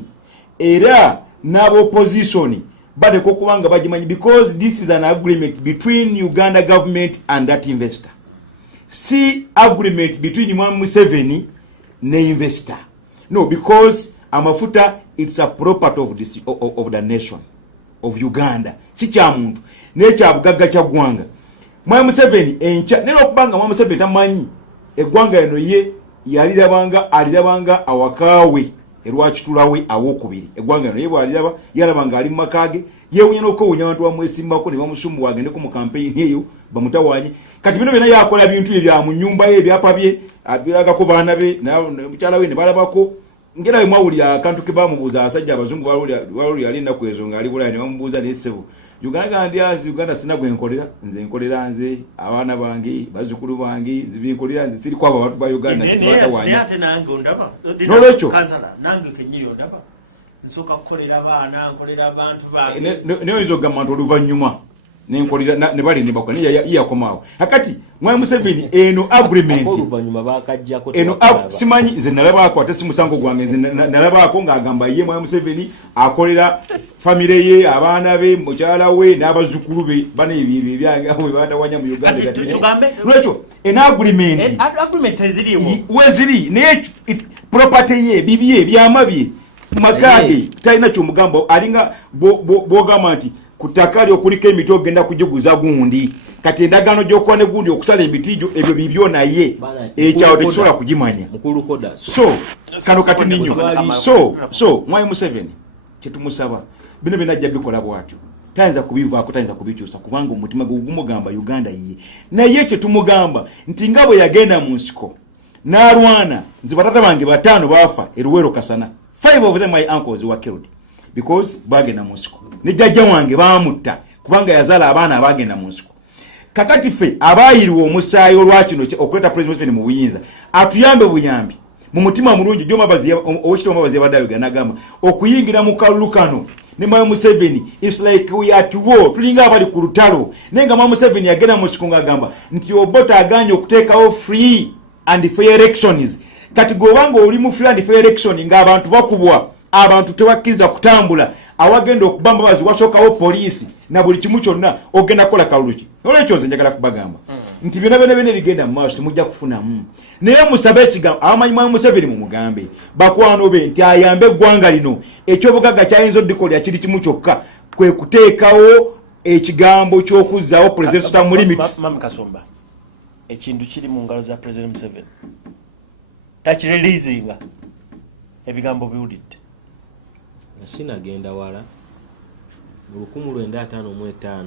era n'abo opposition bateka okubanga bagimanyi because this is an agreement between Uganda government and that investor. See agreement between Museveni ne investor. No, because amafuta it's a property of this of the nation of Uganda. Si kya muntu ne kya bugagga kya gwanga. Museveni encha nero okubanga Museveni tamanyi eggwanga eno ye alirabanga awakawe erwakitulawe awokubiri eggwanga eno ye bwaliraba yarabanga ali makage yewunya n'okowunya abantu bamwesimbako ne bamusumbu wagende ku mu campaign eyo bamutawanye kati bino byonna yakola bintu ebya mu nyumba ye ebyapa bye abiragako baana be mukyala we ne balabako ngera mwawulira akantu ke bamubuuza abasajja abazungu waluli ali ennaku ezo ng'ali bulaya ne bamubuuza n'essebo Uganda ndiazi Uganda sina gwenkolera nze nkolera nze abaana bange bazukulu bange zibinkolera nze siri kwa abantu ba Uganda kitwatawanya ate nange ondaba nolecho kansala nange kenyiri ondaba nsoka kukolera abaana nkolera abantu bange ne izo gamanto oluvanyuma nenkolera ne bali ne bakone yakomawo hakati Museveni eno agreement oluvanyuma bakajjako eno simanyi nze nalabako ate simusango gwange nalabako ng'agamba ye Museveni akolera family ye abaana be mukyala we n'abazukulu be bana ebyo ebyange abo batawanya mu Uganda kati tugambe lwecho en agreement eziriwo weziri ne property ye bibye byamabye makage talina ky'omugambo alinga bogamba nti kutakali okuliko emiti ogenda kujiguza gundi kati endagaano gy'okuwa gundi okusala emitijo ebyo bibyo naye ekyawo tekisobola kugimanya so kano kati ninyo so Museveni kyetumusaba bino byonna bikola bwatyo tayinza kubivaako tayinza kubikyusa kubanga omutima gwe gumugamba Uganda yiye naye kyetumugamba nti nga bwe yagenda mu nsiko n'alwana nze batata bange 5 baafa eruwero kasana 5 of them my uncles were killed because bagenda mu nsiko ne jjajja wange baamutta kubanga yazala abaana abagenda mu nsiko kakati ffe abayiriwa omusaayi olwakino okuleta president mu buyinza atuyambe buyambi mu mutima mulungi owekitoma mabazi yabadde ayogera n'agamba okuyingira mu kalulu kano ne Museveni it's like we are at war tulinga abali ku lutalo naye nga Museveni yagenda mu nsiko ng'agamba nti Obote aganye okuteekawo free and fair elections kati gobanga oli mu free and fair election ng'abantu bakubwa abantu tebakkiriza kutambula awagenda okubamba bazi wasookawo poliisi na buli kimu kyonna ogenda kukola kaluluki olwekyo nze njagala kubagamba nti byonna bigenda mu maaso temujja kufunamu naye musabe ekigambo abamanyi Museveni mu mugambe bakwano be nti ayambe eggwanga lino ekyobugagga kyayinza oddikolera kiri kimu kyokka kwe kuteekawo ekigambo ky'okuzzaawo president term limits. Mami Kasomba ekintu kiri mu ngalo za President Museveni takireleasinga ebigambo biwulidde sinagenda wala mu 1955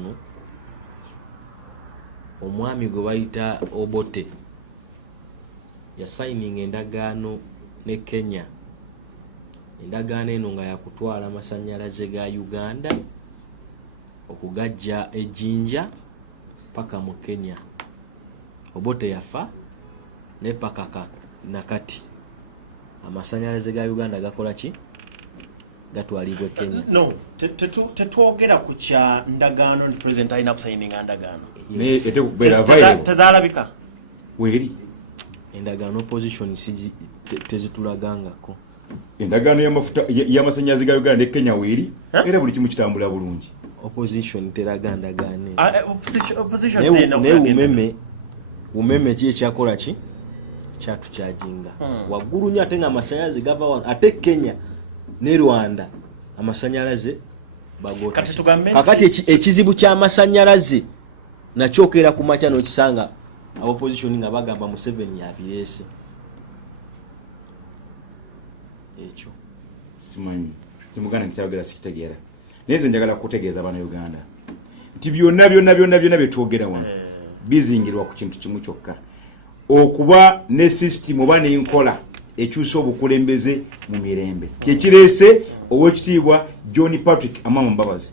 omwami gwe bayita Obote yasayininga endagaano ne Kenya endagaano eno nga yakutwala amasannyalaze ga Uganda okugajja ejjinja paka mu Kenya. Obote yafa ne paka nakati amasannyalaze ga Uganda gakola ki gatwalibwe Kenya. No, tetwogera ku kya ndagaano ni president alina kusayininga ndagaano ne ete kubera viral tezalabika weri endagaano opposition tezitulagangako endagaano y'amafuta y'amasannyalaze ga Uganda ne Kenya weri era buli kimu kitambula bulungi opposition teragandagane opposition ne umeme kiye kyakola ki kyatukyajinga waggulu nnyo ate nga amasannyalaze gava wano ate Kenya ne Rwanda amasannyalaze bagota kakati ekizibu ky'amasannyalaze nakyokera ku makya n'okisanga opposition nga bagamba Museveni yabireese ekyo simanyi kimuganda nkyagera sikitegeera naye njagala kutegeeza abana Uganda nti byonna byetwogera wano bizingirwa ku kintu kimu kyokka okuba ne system oba n'enkola ekyusa obukulembeze mu mirembe kyekireese owekitiibwa John Patrick Amama Mbabazi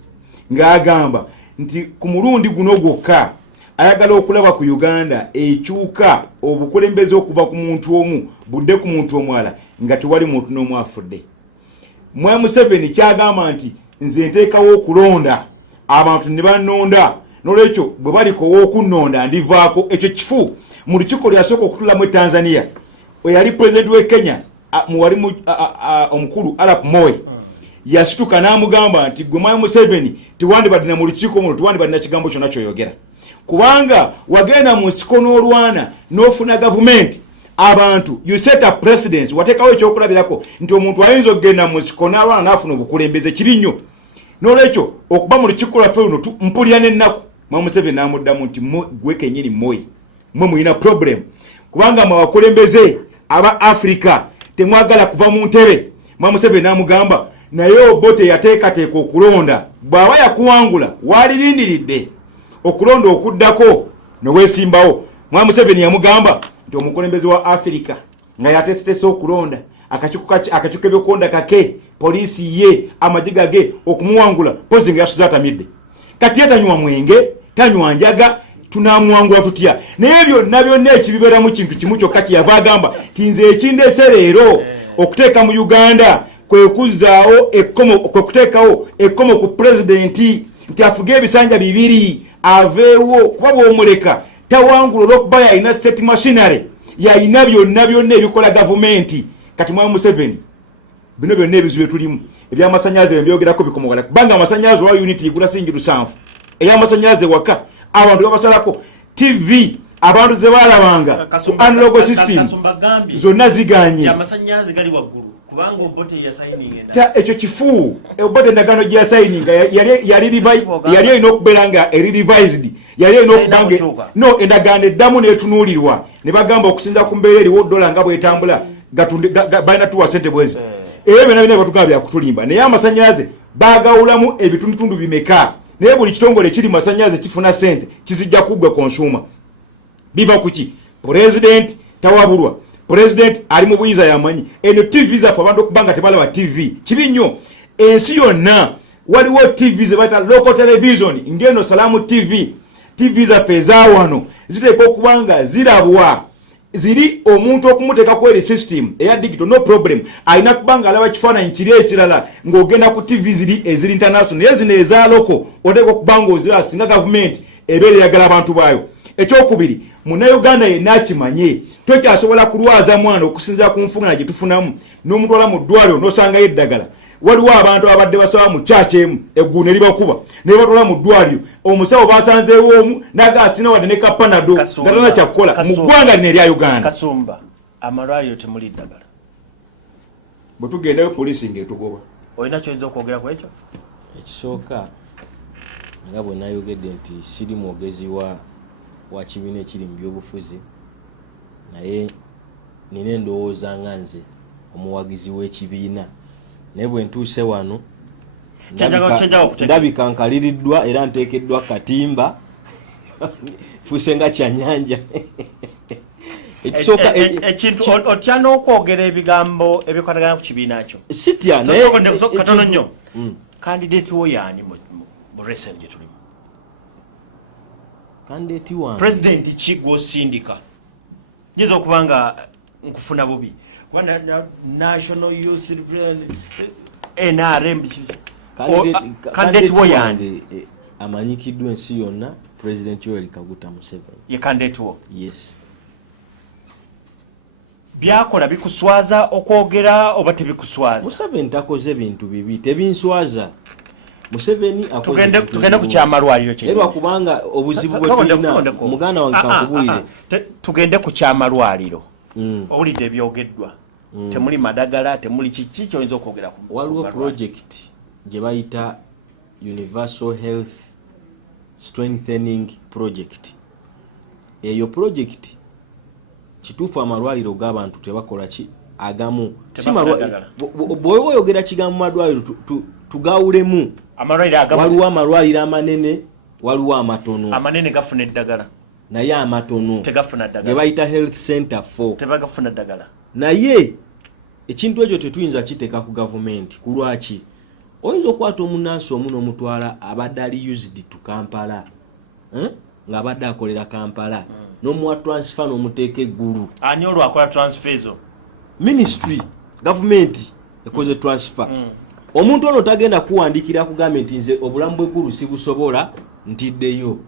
ng'agamba nti ku mulundi guno gwokka ayagala okulaba ku Uganda ekyuka obukulembeze okuva ku muntu omu budde ku muntu omwala nga tewali muntu n'omu afudde. Museveni kyagamba nti nze nteekawo okulonda abantu ne bannonda n'olwekyo bwe baliko ow'okunnonda ndivaako ekyo kifu mu lukiiko lyasooka okutulamu Tanzania yali president we Kenya wali omukulu Arap Moi yasituka n'amugamba nti gwe mwami Museveni tiwandibadde na mu lukiiko muno tiwandibadde na kigambo kyonna kyoyogera kubanga wagenda mu nsiko n'olwana n'ofuna gavumenti abantu you set a precedence wateekawo ekyokulabirako nti omuntu ayinza okugenda mu nsiko n'alwana n'afuna obukulembeze kibi nnyo n'olwekyo okuba mu lukiiko lwaffe luno mpulira n'ennaku mwami Museveni n'amuddamu nti gwe kennyini mmwe mulina problem kubanga mwe abakulembeze aba Africa temwagala kuva mu ntebe mwami Museveni n'amugamba naye Obote yateekateeka okulonda bw'aba yakuwangula walirindiridde okulonda okuddako neweesimbawo mwami Museveni yamugamba nti omukulembeze wa Africa nga yatesitese okulonda akakiiko ebyokulonda kake poliisi ye amajiga ge okumuwangula pozi nga yasuze atamidde kati yatanywa mwenge tanywa njaga tunamuwangula tutya naye byonna ekibibeera mu kintu kimu kyokka kyeyava agamba tinze ekindese leero okuteeka mu Uganda kwe kuteekawo ekkomo ku pulezidenti nti afuge ebisanja bibiri aveewo kuba bw'omuleka tawangula olw'okuba yalina state machinery yalina byonna ebikola gavumenti kati mwami Museveni bino byonna ebizibu tulimu ebyamasannyalaze byogerako bikomogala kubanga amasannyalaze wa unity igula singi 7 ey'amasannyalaze waka abantu babasalako TV abantu ze balabanga analog system zonna ziganye amasannyalaze gali waggulu kubanga Obote ya signing ekyo kifu Obote endagaano gya signing yali alina okubeera nga revised yali alina okubanga no endagaano eddamu neetunuulirwa ne bagamba okusinza ku mbeera eriwo dola nga bwetambula balina tuwa sente bwezi era byonna batugamba byakutulimba naye amasannyalaze bagawulamu ebitundutundu bimeka naye buli kitongole kiri masannyalaze kifuna sente kizijja kuggwe consumer biva kuki president tawabulwa president ali mu buyinza yamanyi eno TV zaffe abantu okubanga tebalaba TV kibi nnyo ensi yonna waliwo TV ze bayita local television ngeno Salamu TV zaffe ezawano ziteeka okubanga zirabwa ziri omuntu okumuteeka ku eri system eya digital no problem alina kubanga alaba kifaananyi kiri ekirala ng'ogenda ku TV eziri international naye zino eza loko oteeka okubanga ozira singa gavumenti ebeera eyagala abantu baayo ekyokubiri Munnayuganda yenna akimanye tokyasobola kulwaza mwana okusinziira ku nfuna gye tufunamu n'omutwala mu ddwaliro n'osangayo eddagala waliwo abantu abadde basaba mu kyaki emu eggulu ne libakuba ne batwala mu ddwaliro omusawo basanzeewo omu n'agaasina wadde ne kapanado nga talina kyakukola mu ggwanga lino erya Uganda. Kasumba amalwaliro temuli ddagala bwe tugendayo poliisi ng'etugoba olina kyoyinza okwogera ku ekyo ekisooka nga bwe nayogedde nti siri mwogezi wa kibiina ekiri mu byobufuzi naye nina endowooza nga nze omuwagizi w'ekibiina naye bwe ntuuse wano ndabika nkaliriddwa era nteekeddwa katimba fuuse nga kyanyanja ekisooka ekintu otya n'okwogera ebigambo ebikwatagana ku kibiina kyo sitya naye katono nnyo candidate wo yaani mu recent gye tulimu candidate wange president ki gw'osindika nyiza okuba nga nkufuna bubi national youth NRM candidate wo yaani amanyikiddwa ensi yonna president Yoweri Kaguta Museveni ye candidate wo yes byakola bikuswaza okwogera oba tebikuswaza Museveni takoze bintu bibi tebinswaza Museveni tugende ku kyamalwaliro kye era kubanga obuzibu bw'ekibiina muganda wange kankubulire tugende ku kyamalwaliro owulidde ebyogeddwa temuli madagala temuli kiki kyoyinza okwogera ku waliwo project gye bayita Universal Health Strengthening Project eyo project kituufu amalwaliro g'abantu tebakola ki agamu bw'oba oyogera kigambo malwaliro tugawulemu waliwo amalwaliro amanene waliwo amatono amanene gafuna eddagala naye amatono tegafuna ddagala ge bayita health center 4 tebagafuna ddagala naye ekintu ekyo tetuyinza kiteeka ku gavumenti ku lwaki oyinza okwata omunansi omu n'omutwala abadde ali used to Kampala ng'abadde akolera Kampala n'omuwa transfer n'omuteeka eggulu ani olwo akola transfer ezo ministry gavumenti ekoze transfer omuntu ono tagenda kuwandikira kugambe nti nze obulamu bw'eggulu sibusobola ntiddeyo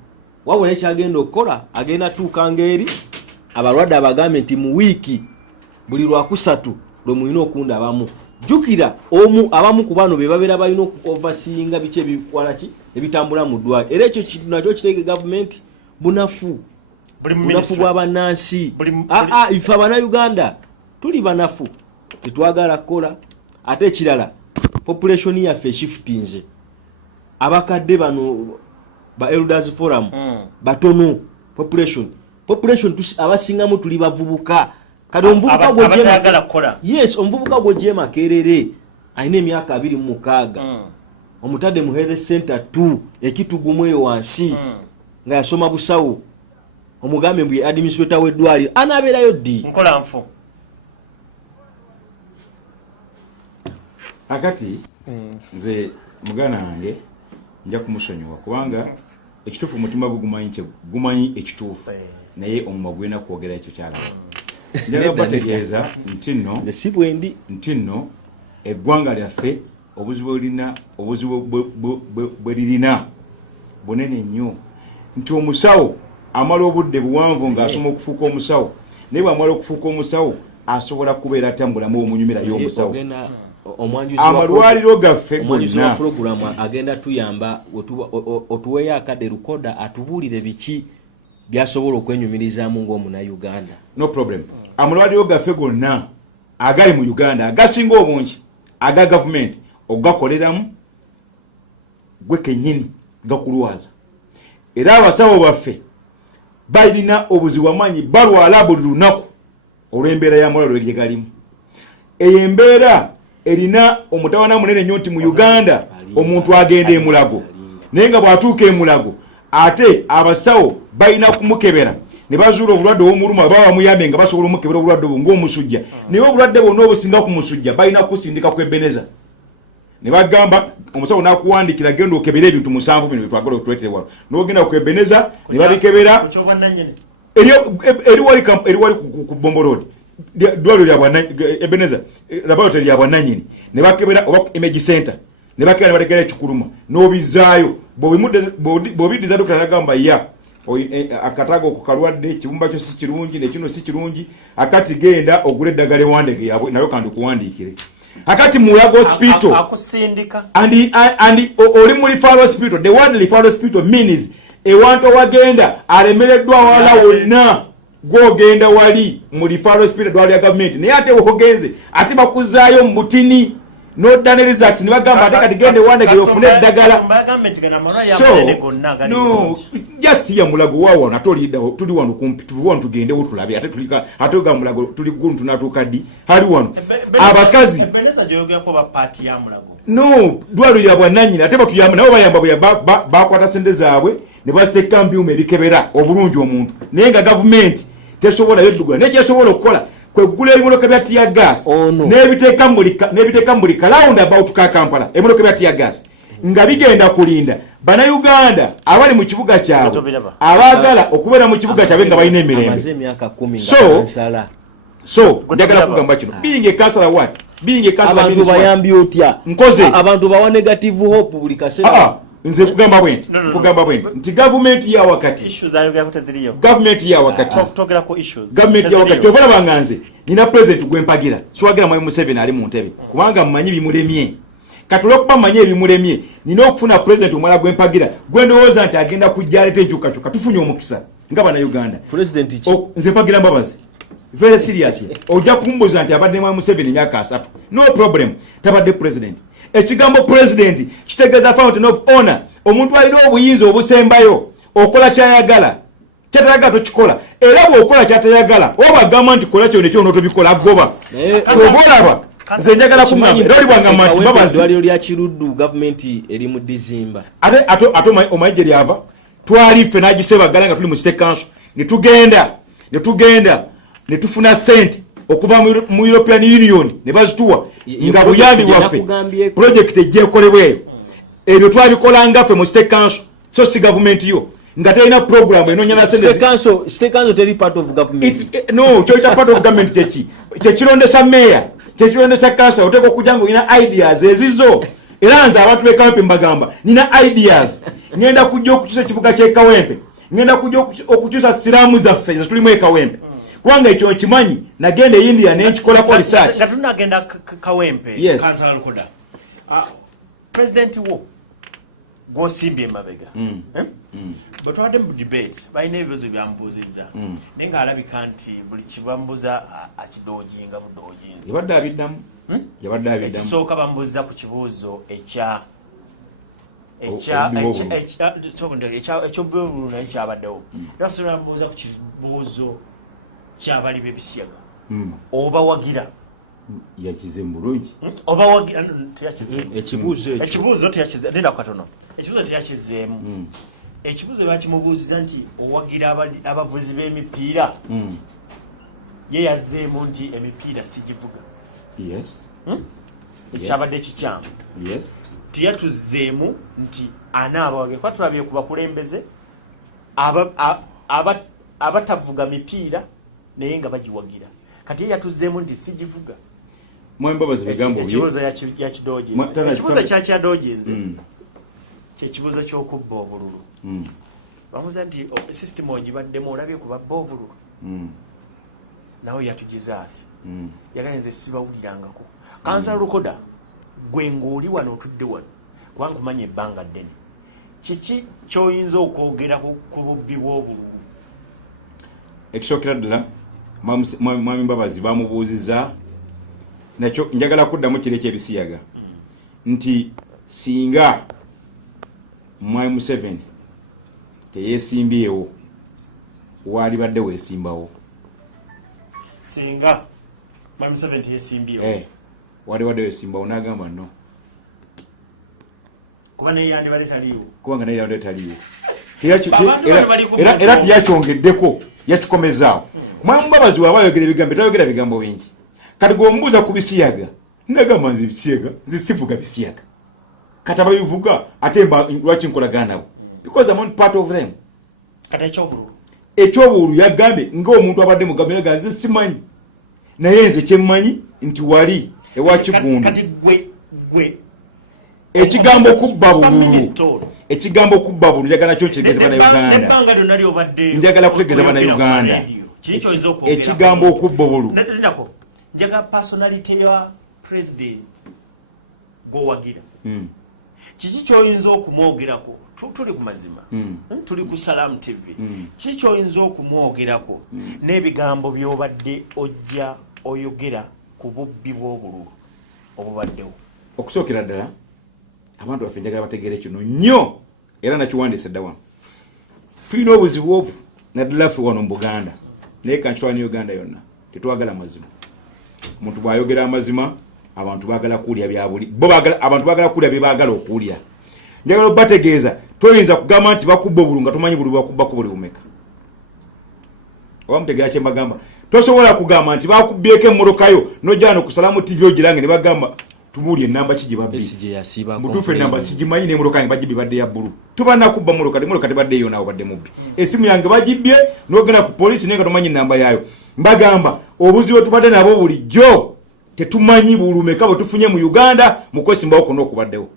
wabula ekyagenda okukola agenda tuuka ng'eri abalwadde abagambe nti mu wiiki buli lwakusatu lwe mulina okundabamu jukira abamu ku bano be babeera balina okuovasinga biki ebikwala ki ebitambula mu ddwaliro era ekyo kintu nakyo kiteeke gavumenti bunafu bw'abannansi ife abannayuganda tuli banafu tetwagala kukola ate ekirala population yaffe eshiftinze abakadde bano ba Elders Forum batono population abasingamu tuli bavubuka kati omuvubuka abatayagala kukola omuvubuka gwe Makerere alina emyaka 26 omutadde mu health center 2 ekitugumu eyo wansi nga yasoma busawo omugambe mbu administrator w'eddwaliro anaabeerayo ddi nkola nfu akati nze mugana wange nja kumusonyiwa kubanga ekituufu mutima gumanyi ekituufu naye omumwa gwena kwogera ekyo kyalaba njagala bategeeza nti nno eggwanga lyaffe obuzibu bwe lirina bunene nnyo nti omusawo amala obudde buwanvu ng'asoma okufuuka omusawo naye bw'amala okufuuka omusawo asobola kubeera atambulamu omunyumirayo omusawo amalwaliro gaffe gonna programu agenda tuyamba otuweeyo akadde lukoda atubuulire biki byasobola okwenyumirizaamu ng'omunayuganda. No problem. Amalwaliro gaffe gonna agali mu Uganda agasinga obungi aga gavumenti ogakoleramu gwe kennyini gakulwaza era abasawo baffe balina obuzibu amanyi balwala buli lunaku olw'embeera y'amalwaliro gye galimu. Eyo embeera erina omutawana munene nnyo nti mu Uganda omuntu agenda emulago naye nga bw'atuuka emulago ate abasawo balina kumukebera ne bazuula obulwadde obw'omuluma baba bamuyambe nga basobola omukebera obulwadde obwo ng'omusujja naye obulwadde bwonna obusinga ku musujja balina kusindika ku Ebeneza ne bagamba omusawo n'akuwandikira genda okebera ebintu 7 bino byetwagala okutuleetera wano n'ogenda ku Ebeneza ne babikebera eri wali ku Bombo Road dwaliro lya bwana Ebeneza laboratory ya bwananyini ne bakebera oba image center ne bakebera bategera ekikuluma n'obizaayo bobidiza dokita nagamba ya akatago ku kalwadde kibumba kyo si kirungi ne kino si kirungi akati genda ogule eddagala wandege yabwe nayo kandi kuwandiikire akati Mulago Hospital akusindika and oli mu referral hospital. The word referral hospital means ewantu wagenda alemereddwa wala wonna gwogenda wali mu referral hospital dwali ya government naye ate wogenze ate bakuzaayo mu butini n'odda results ne bagamba ate kati gende wandege ofune eddagala. No, just ya Mulago wawo natolida tuli wano kumpi tuvi wano tugende otulabe ate tulika ate ga Mulago tuli guntu tunatuuka ddi hali wano abakazi Ebeneza gyogera ko ba party ya Mulago no dwalo ya bwananyina ate batuyamba nabo bayamba bya bakwata sente zaabwe ne basiteka mbyuma ebikebera obulungi omuntu naye nga government tesobola yeddugula nekyesobola okukola kwegula ebimotoka bya tear gas n'ebiteeka mbuli round about ka Kampala ebimotoka bya tear gas nga bigenda kulinda Bannayuganda abali mu kibuga kyabwe abaagala okubeera mu kibuga kyabwe nga balina emirembe. So njagala kugamba kino being a councillor what being a councillor abantu bayambi otya nkoze abantu bawa negative hope buli kaseera nze kugamba bwenti nti government ya wakati issues ayo bya kutaziriyo government ya wakati togera ko issues government ya wakati ovala banganze nina president gwempagira swagira mwe Museveni ali mu ntebe kubanga mmanyi bimulemye katulo kuba mmanyi ebimulemye nina okufuna president omwala gwempagira gwendowooza nti agenda kujjaleta enkyukakyuka tufunye omukisa nga Bannayuganda president nze mpagira mbabazi very serious ojja kumbuza nti abadde mwe Museveni emyaka 3 no problem tabadde president. Ekigambo president kitegeeza fountain of honor omuntu alina obuyinza obusembayo okola kyayagala kyatayagala tokikola era bw'okola kyatayagala oba agamba nti kola kyo nekyo n'otobikola agoba tobolaba nze njagala kumanya era oli bwangamba nti babazi eddwaliro lya Kiruddu gavumenti eri mu December ate omanyi gye lyava twali ffe n'agisebagala nga tuli mu state council ne tugenda ne tufuna sente okuva mu European Union ne bazituwa nga buyambi bwaffe project ejjekolebweyo ebyo twabikola ngaffe mu state council so si government yo nga telina program enonya na state council teri part of government no choita part of government kyekirondesa mayor kyekirondesa council oteko okujja ngo ina ideas ezizo era nze abantu be Kawempe mbagamba nina ideas ngenda kujja okukyusa ekibuga ky'e Kawempe ngenda kujja okukyusa siramu zaffe ze tulimu e Kawempe kubanga ekyo nkimanyi nagenda e India nenkikolako research nga tunagenda kawempe Yes. kansala Lukoda president wo gwosimbye emabega bwe twadde mu debate balina ebibuzo byambuuzizza naye ng'alabika nti buli kibambuza akidoojinga budoojinzi yabadde abiddamu ekisooka bambuuza ku kibuuzo ekyobululu naye kyabaddewo nasobola bambuuza ku kibuuzo kyabali b'ebisiyaga oba wagira yakizemu bulungi oba wagira teyakizeemu ekibuuzo teyakizeemu nenda katono ekibuuzo teyakizeemu ekibuuzo bakimubuuziza nti owagira abavuzi b'emipiira ye yazzeemu nti emipiira sigivuga ekyabadde ekikyamu teyatuzeemu nti anaabawagira kuba tulabye ku bakulembeze abatavuga mipiira naye nga bagiwagira kati ye yatuzeemu nti sigivuga ekibuuzo yakidooginze ekibuuzo kyakyadoginze kyekibuuzo ky'okubba obululu bamuza nti sisitemu ogibaddemu olabye kubabba obululu nawe yatugizaafi yagayenze sibawulirangako kansala Lukoda gwe ng'oli wano otudde wano kubanga kumanya ebbanga ddene kiki ky'oyinza okwogera ku bubbi bw'obululu ekisookera ddala mwami Mbabazi bamubuuziza nakyo njagala kuddamu kiri ekyebisiyaga nti singa mwami Museveni teyeesimbyewo waali badde weesimbawo singa mwami Museveni teyeesimbyewo waali badde weesimbawo n'agamba no kuba naye yandibadde taliiwo kubanga naye yandibadde taliiwo era teyakyongeddeko yakikomezaawo mwami Mbabazi waaba ayogera ebigambo tayogera bigambo bingi kati gweomubuuza ku bisiyaga nagamba nze bisiyaga nzisivuga bisiyaga kati ababivuga ate lwaki nkolagana nabo because I'm not part of them kati ekyobululu yagambye ng'omuntu abadde mugambira nze simanyi naye nze kyemmanyi nti wali ewa Kigundu kati gwe ekigambo kubba bululu njagala kyo kitegeeza bannayuganda njagala kutegeeza bannayuganda ekigambo okubba bululu njaga personality ya president gowagira kiki kyoyinza okumwogerako tuli ku mazima tuli ku Salam TV kiki kyoyinza okumwogerako n'ebigambo by'obadde ojja oyogera ku bubbi bw'obululu obubaddewo okusookera ddala abantu baffe njagala bategeere kino nnyo era nakiwandiise dda wano tulina obuzibu obwo naddala ffe wano mu Buganda naye kankitwala ne Uganda yonna tetwagala mazima omuntu bw'ayogera amazima abantu baagala kuwulya byabuli abantu baagala kuwulya bye baagala okuwulya njagala obategeeza toyinza kugamba nti bakubba obululu nga tomanyi buli bakubbako buli bumeka oba mutegeera kye mbagamba tosobola kugamba nti bakubbyeko emmolokayo nojjano ku Salamu TV ogirange ne bagamba tubuulye ennamba ki gye babbi mutuufu ennamba sigimanyi n'emmoloka yange bagibye badde ya bbulu tubanakubba mmoloka tebadde eyo naawe badde mubbi essimu yange bagibbye n'ogenda ku poliisi naye nga tomanyi ennamba yaayo mbagamba obuzibu tubadde nabo bulijjo tetumanyi bulumeka bwe tufunye mu Uganda mu kwesimbawo konna okubaddewo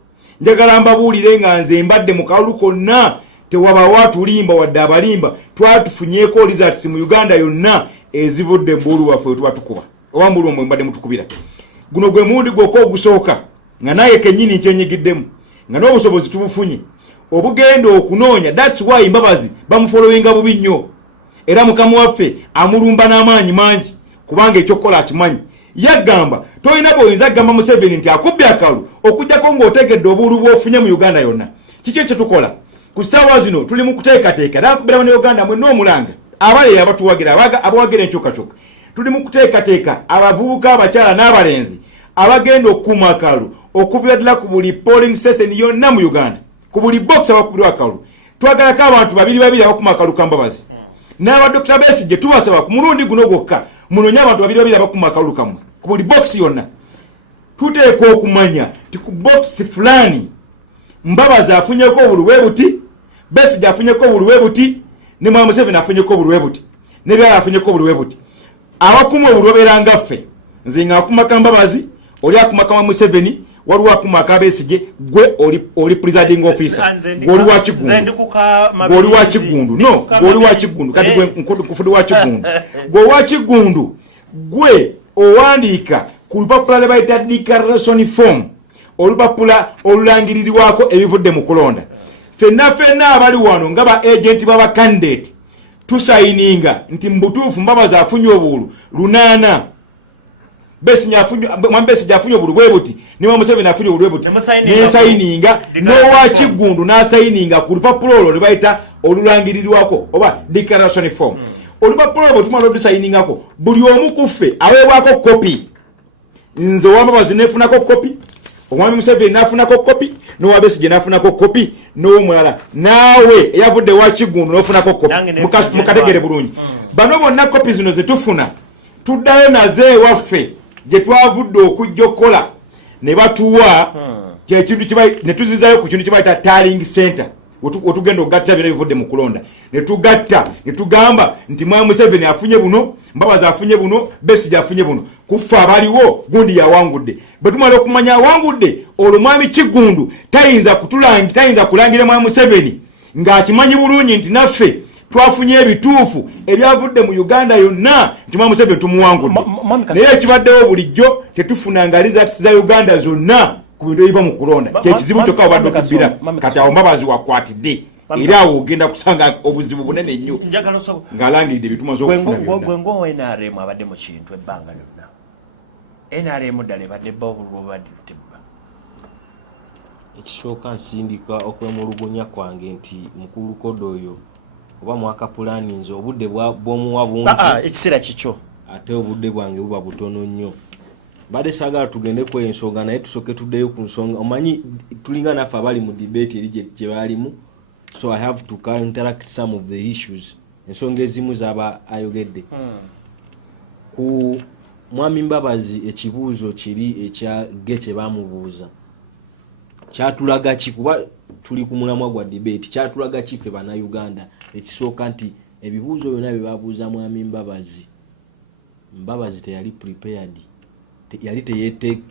njagala mbabuulire nga nze mbadde mu kalulu konna tewabawo atulimba wadde abalimba twatufunyeeko results mu Uganda yonna ezivudde mbulu waffe we tuba tukuba oba mbulu omwe mbadde mutukubira guno gwe mundi gwokka ogusooka nga naye kennyini nkyenyigiddemu nga n'obusobozi tubufunye obugenda okunoonya that's why Mbabazi bamufolowinga bubi nnyo era mukama waffe amulumba n'amaanyi mangi kubanga ekyokukola akimanyi yagamba tolina bw'oyinza kugamba Museveni nti akubbye akalu okujjako ng'otegedde obululu bw'ofunye mu Uganda yonna kiki ekyetukola ku ssaawa zino tuli mu kuteekateeka era nkubira bano Uganda mwenna omulanga abaleeyi abatuwagira abawagira enkyukakyuka tuli mu kuteekateeka abavubuka abakyala n'abalenzi abagenda okukuuma akalu okuvira ddala ku buli polling station yonna mu Uganda ku buli box abakubirwa akalu twagalako abantu babiri abakuuma akalu ka Mbabazi n'aba Dr. Besigye tubasaba ku mulundi guno gwokka munoonye abantu babiri abakuuma akalulu kamwe ku buli box yonna tuteeka okumanya ti ku box fulani Mbabazi afunyeko obululu bwe buti Besigye afunyeko obululu bwe buti ne Mwami Museveni afunyeko obululu bwe buti ne byala afunyeko obululu bwe buti abakuuma obululu babeera ngaffe nze nga akuma ka Mbabazi oli akuma ka Museveni waliwo akuma Besigye gwe oli presiding officer gwe wa Kigundu gwe wa Kigundu no gwe wa Kigundu kati gwe nkufudi wa Kigundu gwe wa Kigundu gwe owandiika ku lupapula lwe bayita declaration form olupapula olulangirirwako ebivudde mu kulonda fenna abali wano nga ba agent baba candidate tusayininga nti mbutuufu Mbabazi afunye obulu 8 Besigye afunye obulu bwe buti ne Museveni afunye obulu bwe buti nesayininga n'owa Kigundu n'asayininga ku lupapula olwo lwe bayita olulangirirwako oba declaration form olupapula olwo tumala olusayiningako buli omu kuffe aweebwako kopi nze owa Mbabazi nefunako kopi omwami Museveni nafunako kopi n'owa Besigye nafunako kopi n'omulala naawe eyavudde wa Kigundu n'ofunako kopi mukategere bulungi bano bonna kopi zino zetufuna tuddayo nazo ewaffe gye twavudde okujja okukola ne batuwa kyekintu ne tuzizayo ku kintu kibayita tallying center otugenda okugatta bino ebivudde mu kulonda ne tugatta ne tugamba nti mwami Museveni afunye buno Mbabazi afunye buno Besigye afunye buno kufa abaliwo gundi yawangudde bwe tumala okumanya awangudde olwo mwami Kigundu tayinza kulangira mwami Museveni ng'akimanyi bulungi nti naffe twafunye ebituufu ebyavudde mu Uganda yonna nti mwami Museveni tumuwangudde naye ekibaddewo bulijjo tetufunanga results za Uganda zonna ku bintu ebiva mu kulonda kyekizibu kyokka obadde okubira kati awo Mbabazi wakwatidde era awo ogenda kusanga obuzibu bunene nnyo ng'alangiridde bitumaze okufuna gwe ng'owa NRM abadde mu kintu ebbanga lyonna NRM ddala ebadde bba obulwa obadde tebba ekisooka nsindika okwemulugunya kwange nti mukulu kodo oyo oba mwaka pulani nze obudde bw'omuwa bungi ekiseera kikyo ate obudde bwange buba butono nnyo badde saagala tugende ku ensonga naye tusooke tuddeyo ku nsonga omanyi tulinga naffe abali mu debate eri gye baalimu so I have to counteract some of the issues ensonga ezimu zaba ayogedde ku mwami Mbabazi ekibuuzo kiri ekya kye bamubuuza kyatulaga ki kuba tuli ku mulamwa gwa debate kyatulaga kiffe bana Uganda ekisooka nti ebibuuzo byonna bye babuuza mwami Mbabazi teyali prepared yali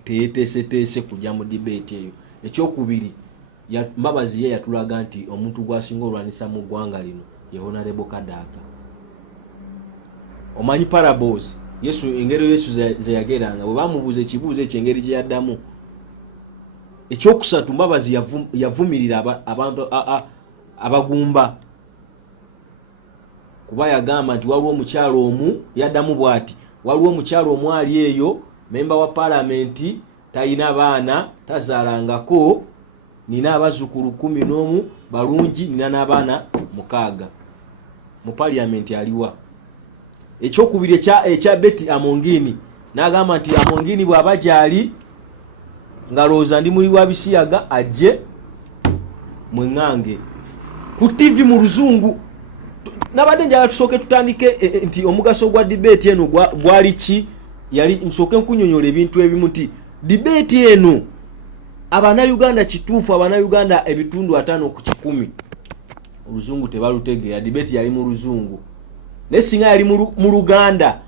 teyeteeseteese kujja mu debate eyo ekyokubiri Mbabazi ye yatulaga nti omuntu gwasinga olwanisa mu ggwanga lino ye Honorable Kadaaka omanyi parables Yesu engero Yesu ze yageranga bwe bamubuuza ekibuuzo ekyo engeri gye yaddamu ekyokusatu Mbabazi yavumirira abantu abagumba kuba yagamba nti waliwo omukyalo omu yaddamu bw'ati waliwo omukyalo omu ali eyo memba wa palamenti talina baana tazaalangako nina abazzukulu 11 balungi nina n'abaana 6 mu palamenti aliwa ekyokubiri ekya Betty Amongini n'agamba nti Amongini bw'aba gyali ngalowooza ndi muli wa Bisiyaga ajje mweŋŋange ku TV mu Luzungu nabadde njala tusooke tutandike nti omugaso gwa debate eno gwali ki yali nsooke nkunyonyola ebintu ebimu nti debate eno Abannayuganda kituufu Abannayuganda ebitundu 5 ku 10 Oluzungu tebalutegeera debate yali mu Luzungu naye singa yali mu Luganda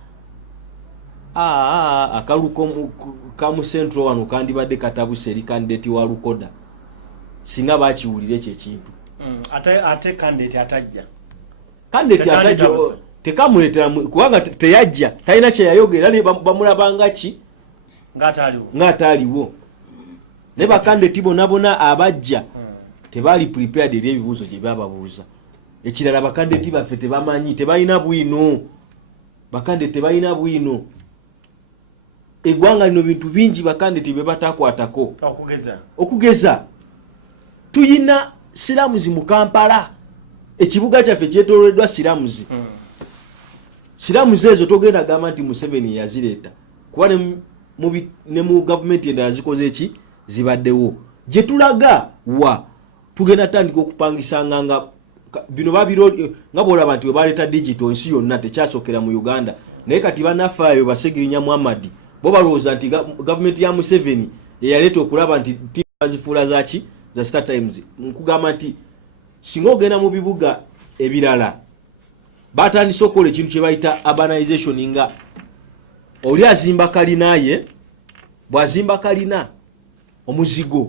akaluko kamu Central wano kandibadde katabuse eri candidate wa Lukoda singa bakiwulire ekyo ekintu ate candidate atajja tekamuletera kubanga teyajja talina kye yayogera ne bamulabanga ki ng'ataaliwo ne bakandidate bonna abajja tebali prepared eri ebibuuzo gye bababuuza ekirala bakandidate baffe tebamanyi tebalina bwino bakandidate tebalina bwino eggwanga lino bintu bingi bakandidate bye batakwatako okugeza tuyina siramuzi mu Kampala ekibuga kyaffe kyetooloddwa siramuzi siramuzi ezo togenda gamba nti Museveni yazireeta kuba ne mu gavumenti endala zikoze eki zibaddewo gye tulaga wa tugenda tandika okupangisanga nga bino babiro nga bwolaba nti we baleeta digital ensi yonna tekyasookera mu Uganda naye kati bannafaayo Basegirinya Muhammad bo balowooza nti gavumenti ya Museveni yeyaleeta okulaba nti bazifuula zaki za Star Times nkugamba nti singa ogenda mu bibuga ebirala batandise okukola ekintu kye bayita urbanization nga oli azimba kalina ye bw'azimba kalina omuzigo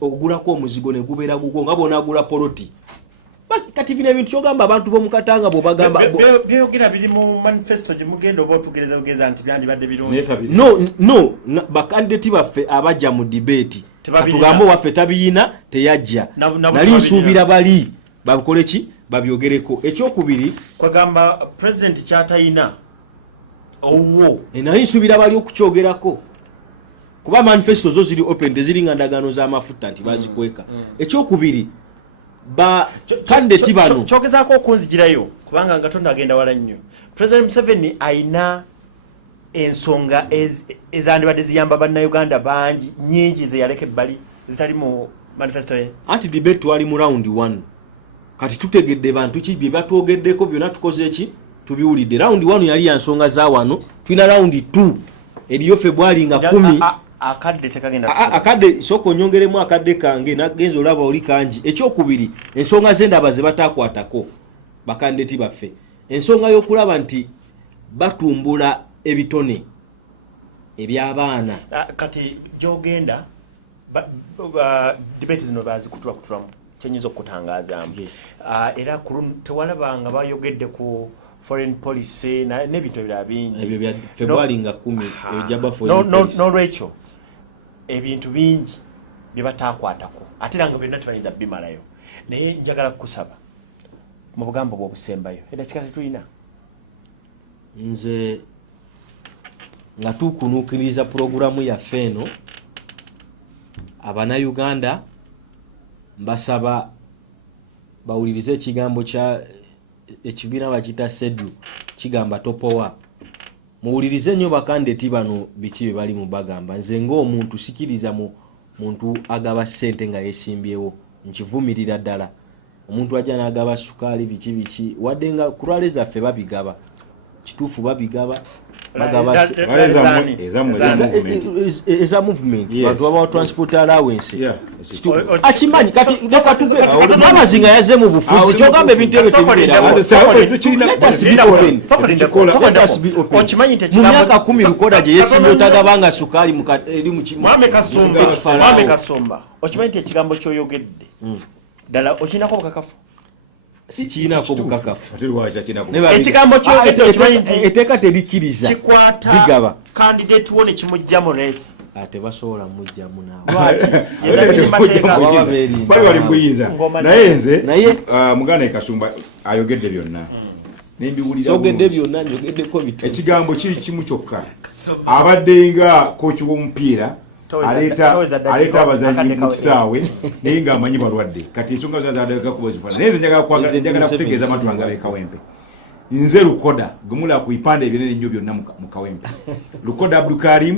ogulako omuzigo ne gubeera gugwo nga bonaagula poloti basi kati bino ebintu kyogamba abantu b'omukatanga bw'obagamba byogera biri mu manifesto gye mugenda oba otugereza bugeza nti byandibadde birungi no bakandidati baffe abajja mu debate katugambe waffe tabiyina teyajja nali nsuubira bali babikole ki babyogereko ekyokubiri kwagamba president kyatayina owo nali nsuubira bali okukyogerako kuba manifesto zo ziri open teziri nga ndagaano z'amafuta nti bazikweka ekyokubiri kandidati bano kyogezaako okunzigirayo kubanga nga tonagenda wala nnyo president Museveni ayina ensonga ezandibadde ziyamba bannayuganda bangi nyingi zeyaleka ebbali zitali mu manifesto ye anti debate twali mu round 1 kati tutegedde bantu ki bye batwogeddeko byonna tukoze ki tubiwulidde round 1 yali yansonga za wano tulina round 2 eriyo February nga 10 akadde tekagenda akadde soko nyongeremu akadde kange nagenza olaba oli kanji ekyokubiri ensonga z'endaba ze batakwatako bakandidati baffe ensonga y'okulaba nti batumbula ebitone eby'abaana kati gyogenda debate zino bazikutulamu kyenyiza okutangazaamu era tewalabanga bayogedde ku foreign policy n'ebintu ebirala bingi ebyo bya February nga 10 ejaba foreign policy n'olwekyo ebintu bingi bye batakwatako ate nga byonna tebayinza bimalayo naye njagala kukusaba mu bugambo bw'obusembayo era kikati tulina nze nga tukunuukiriza puroguramu yaffe eno Abanayuganda mbasaba bawulirize ekigambo kya ekibiina bakita sedu kigamba topowa muwulirize nnyo bakandidati bano biki bye bali mu bagamba nze ng'omuntu sikiriza mu muntu agaba ssente nga yeesimbyewo nkivumirira ddala omuntu ajja n'agaba sukaali biki wadde nga kulwale zaffe babigaba kituufu babigaba eza movement bantu babawa transport allowance akimanyi kati namazinga yaze mu bufuzi kyogamba ebintu ebyo mu myaka 10 lukoda gye yesimye otagabanga sukaali eri Mwame Kasumba okimanyi nti ekigambo kyoyogedde ddala okinako obukakafu sikiinako bukakafu ekigambo kyokimanyi nti eteeka terikiriza bigaba candidate wone kimujja mu race ate basobola mujjamu lwaki bali wali mbuyinza naye nze muganda Kasumba ayogedde byonna nembiwulira sogedde byonna njogeddeko bitu ekigambo kiri kimu kyokka abadde nga kochi w'omupiira aleta abazanyi mu kisaawe naye ng'amanyi balwadde kati ensonga zazadeka kuba zifana naye nze njagala kutegeeza amatu gange ab'ekawempe nze lukoda gemula ku ipande ebinene nnyo byonna mu kawempe lukoda Abdulkarim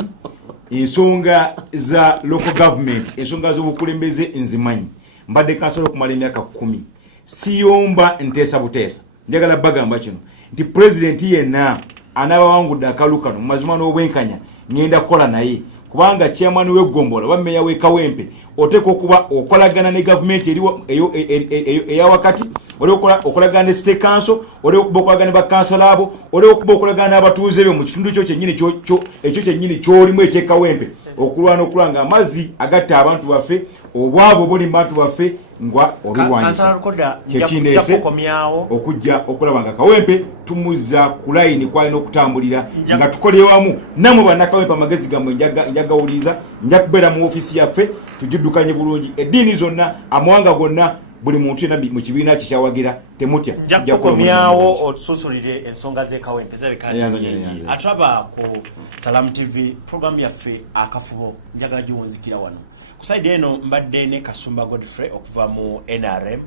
ensonga za local government ensonga z'obukulembeze nzimanyi mbadde kansala okumala emyaka 10 siyomba nteesa buteesa njagala bagamba kino nti president yenna anaabawangudde akalu kano mu mazima n'obwenkanya ngenda kukola naye kubanga chairman w'eggombola wa meya w'ekawempe oteeka okuba okolagana ne gavumenti eyawakati oliokuba okolagana ne state council oliokuba okolagana ne bakansala abo oliokuba okolagana n'abatuuze be mu kitundu kyo kyennyini ky'olimu ekyekawempe okulwana okulanga amazzi agatta abantu baffe obwavu obuli mu bantu baffe ngwa obirwanyisa kyekineese okujja okulaba nga kawempe tumuzza ku layini kwalina okutambulira nga tukole wamu namwe bannakawempe amagezi gammwe njagawuliza nja kubeera mu ofiisi yaffe tugiddukanye bulungi eddiini zonna amawanga gonna buli muntu yena mu kibiina kikyawagira temutya nja kukomyawo otususulire ensonga z'ekawempe zebekanyingi atulaba ku Salamu TV program yaffe akafubo njagala giwunzikira wano kusaidi eno mbadde ne Kasumba Godfrey okuva mu NRM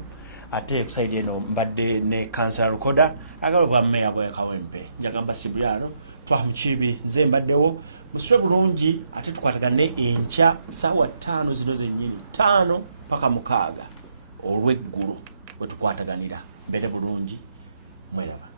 ate kusaidi eno mbadde ne Councillor Rukoda agalo bwa meya bwa Kawempe njagamba Sibyalo twamukibi nze mbaddewo muswe bulungi ate tukwatagane enkya sawa 5 zino zennyini 5 paka 6 olw'eggulu wetukwataganira mbere bulungi mwelaba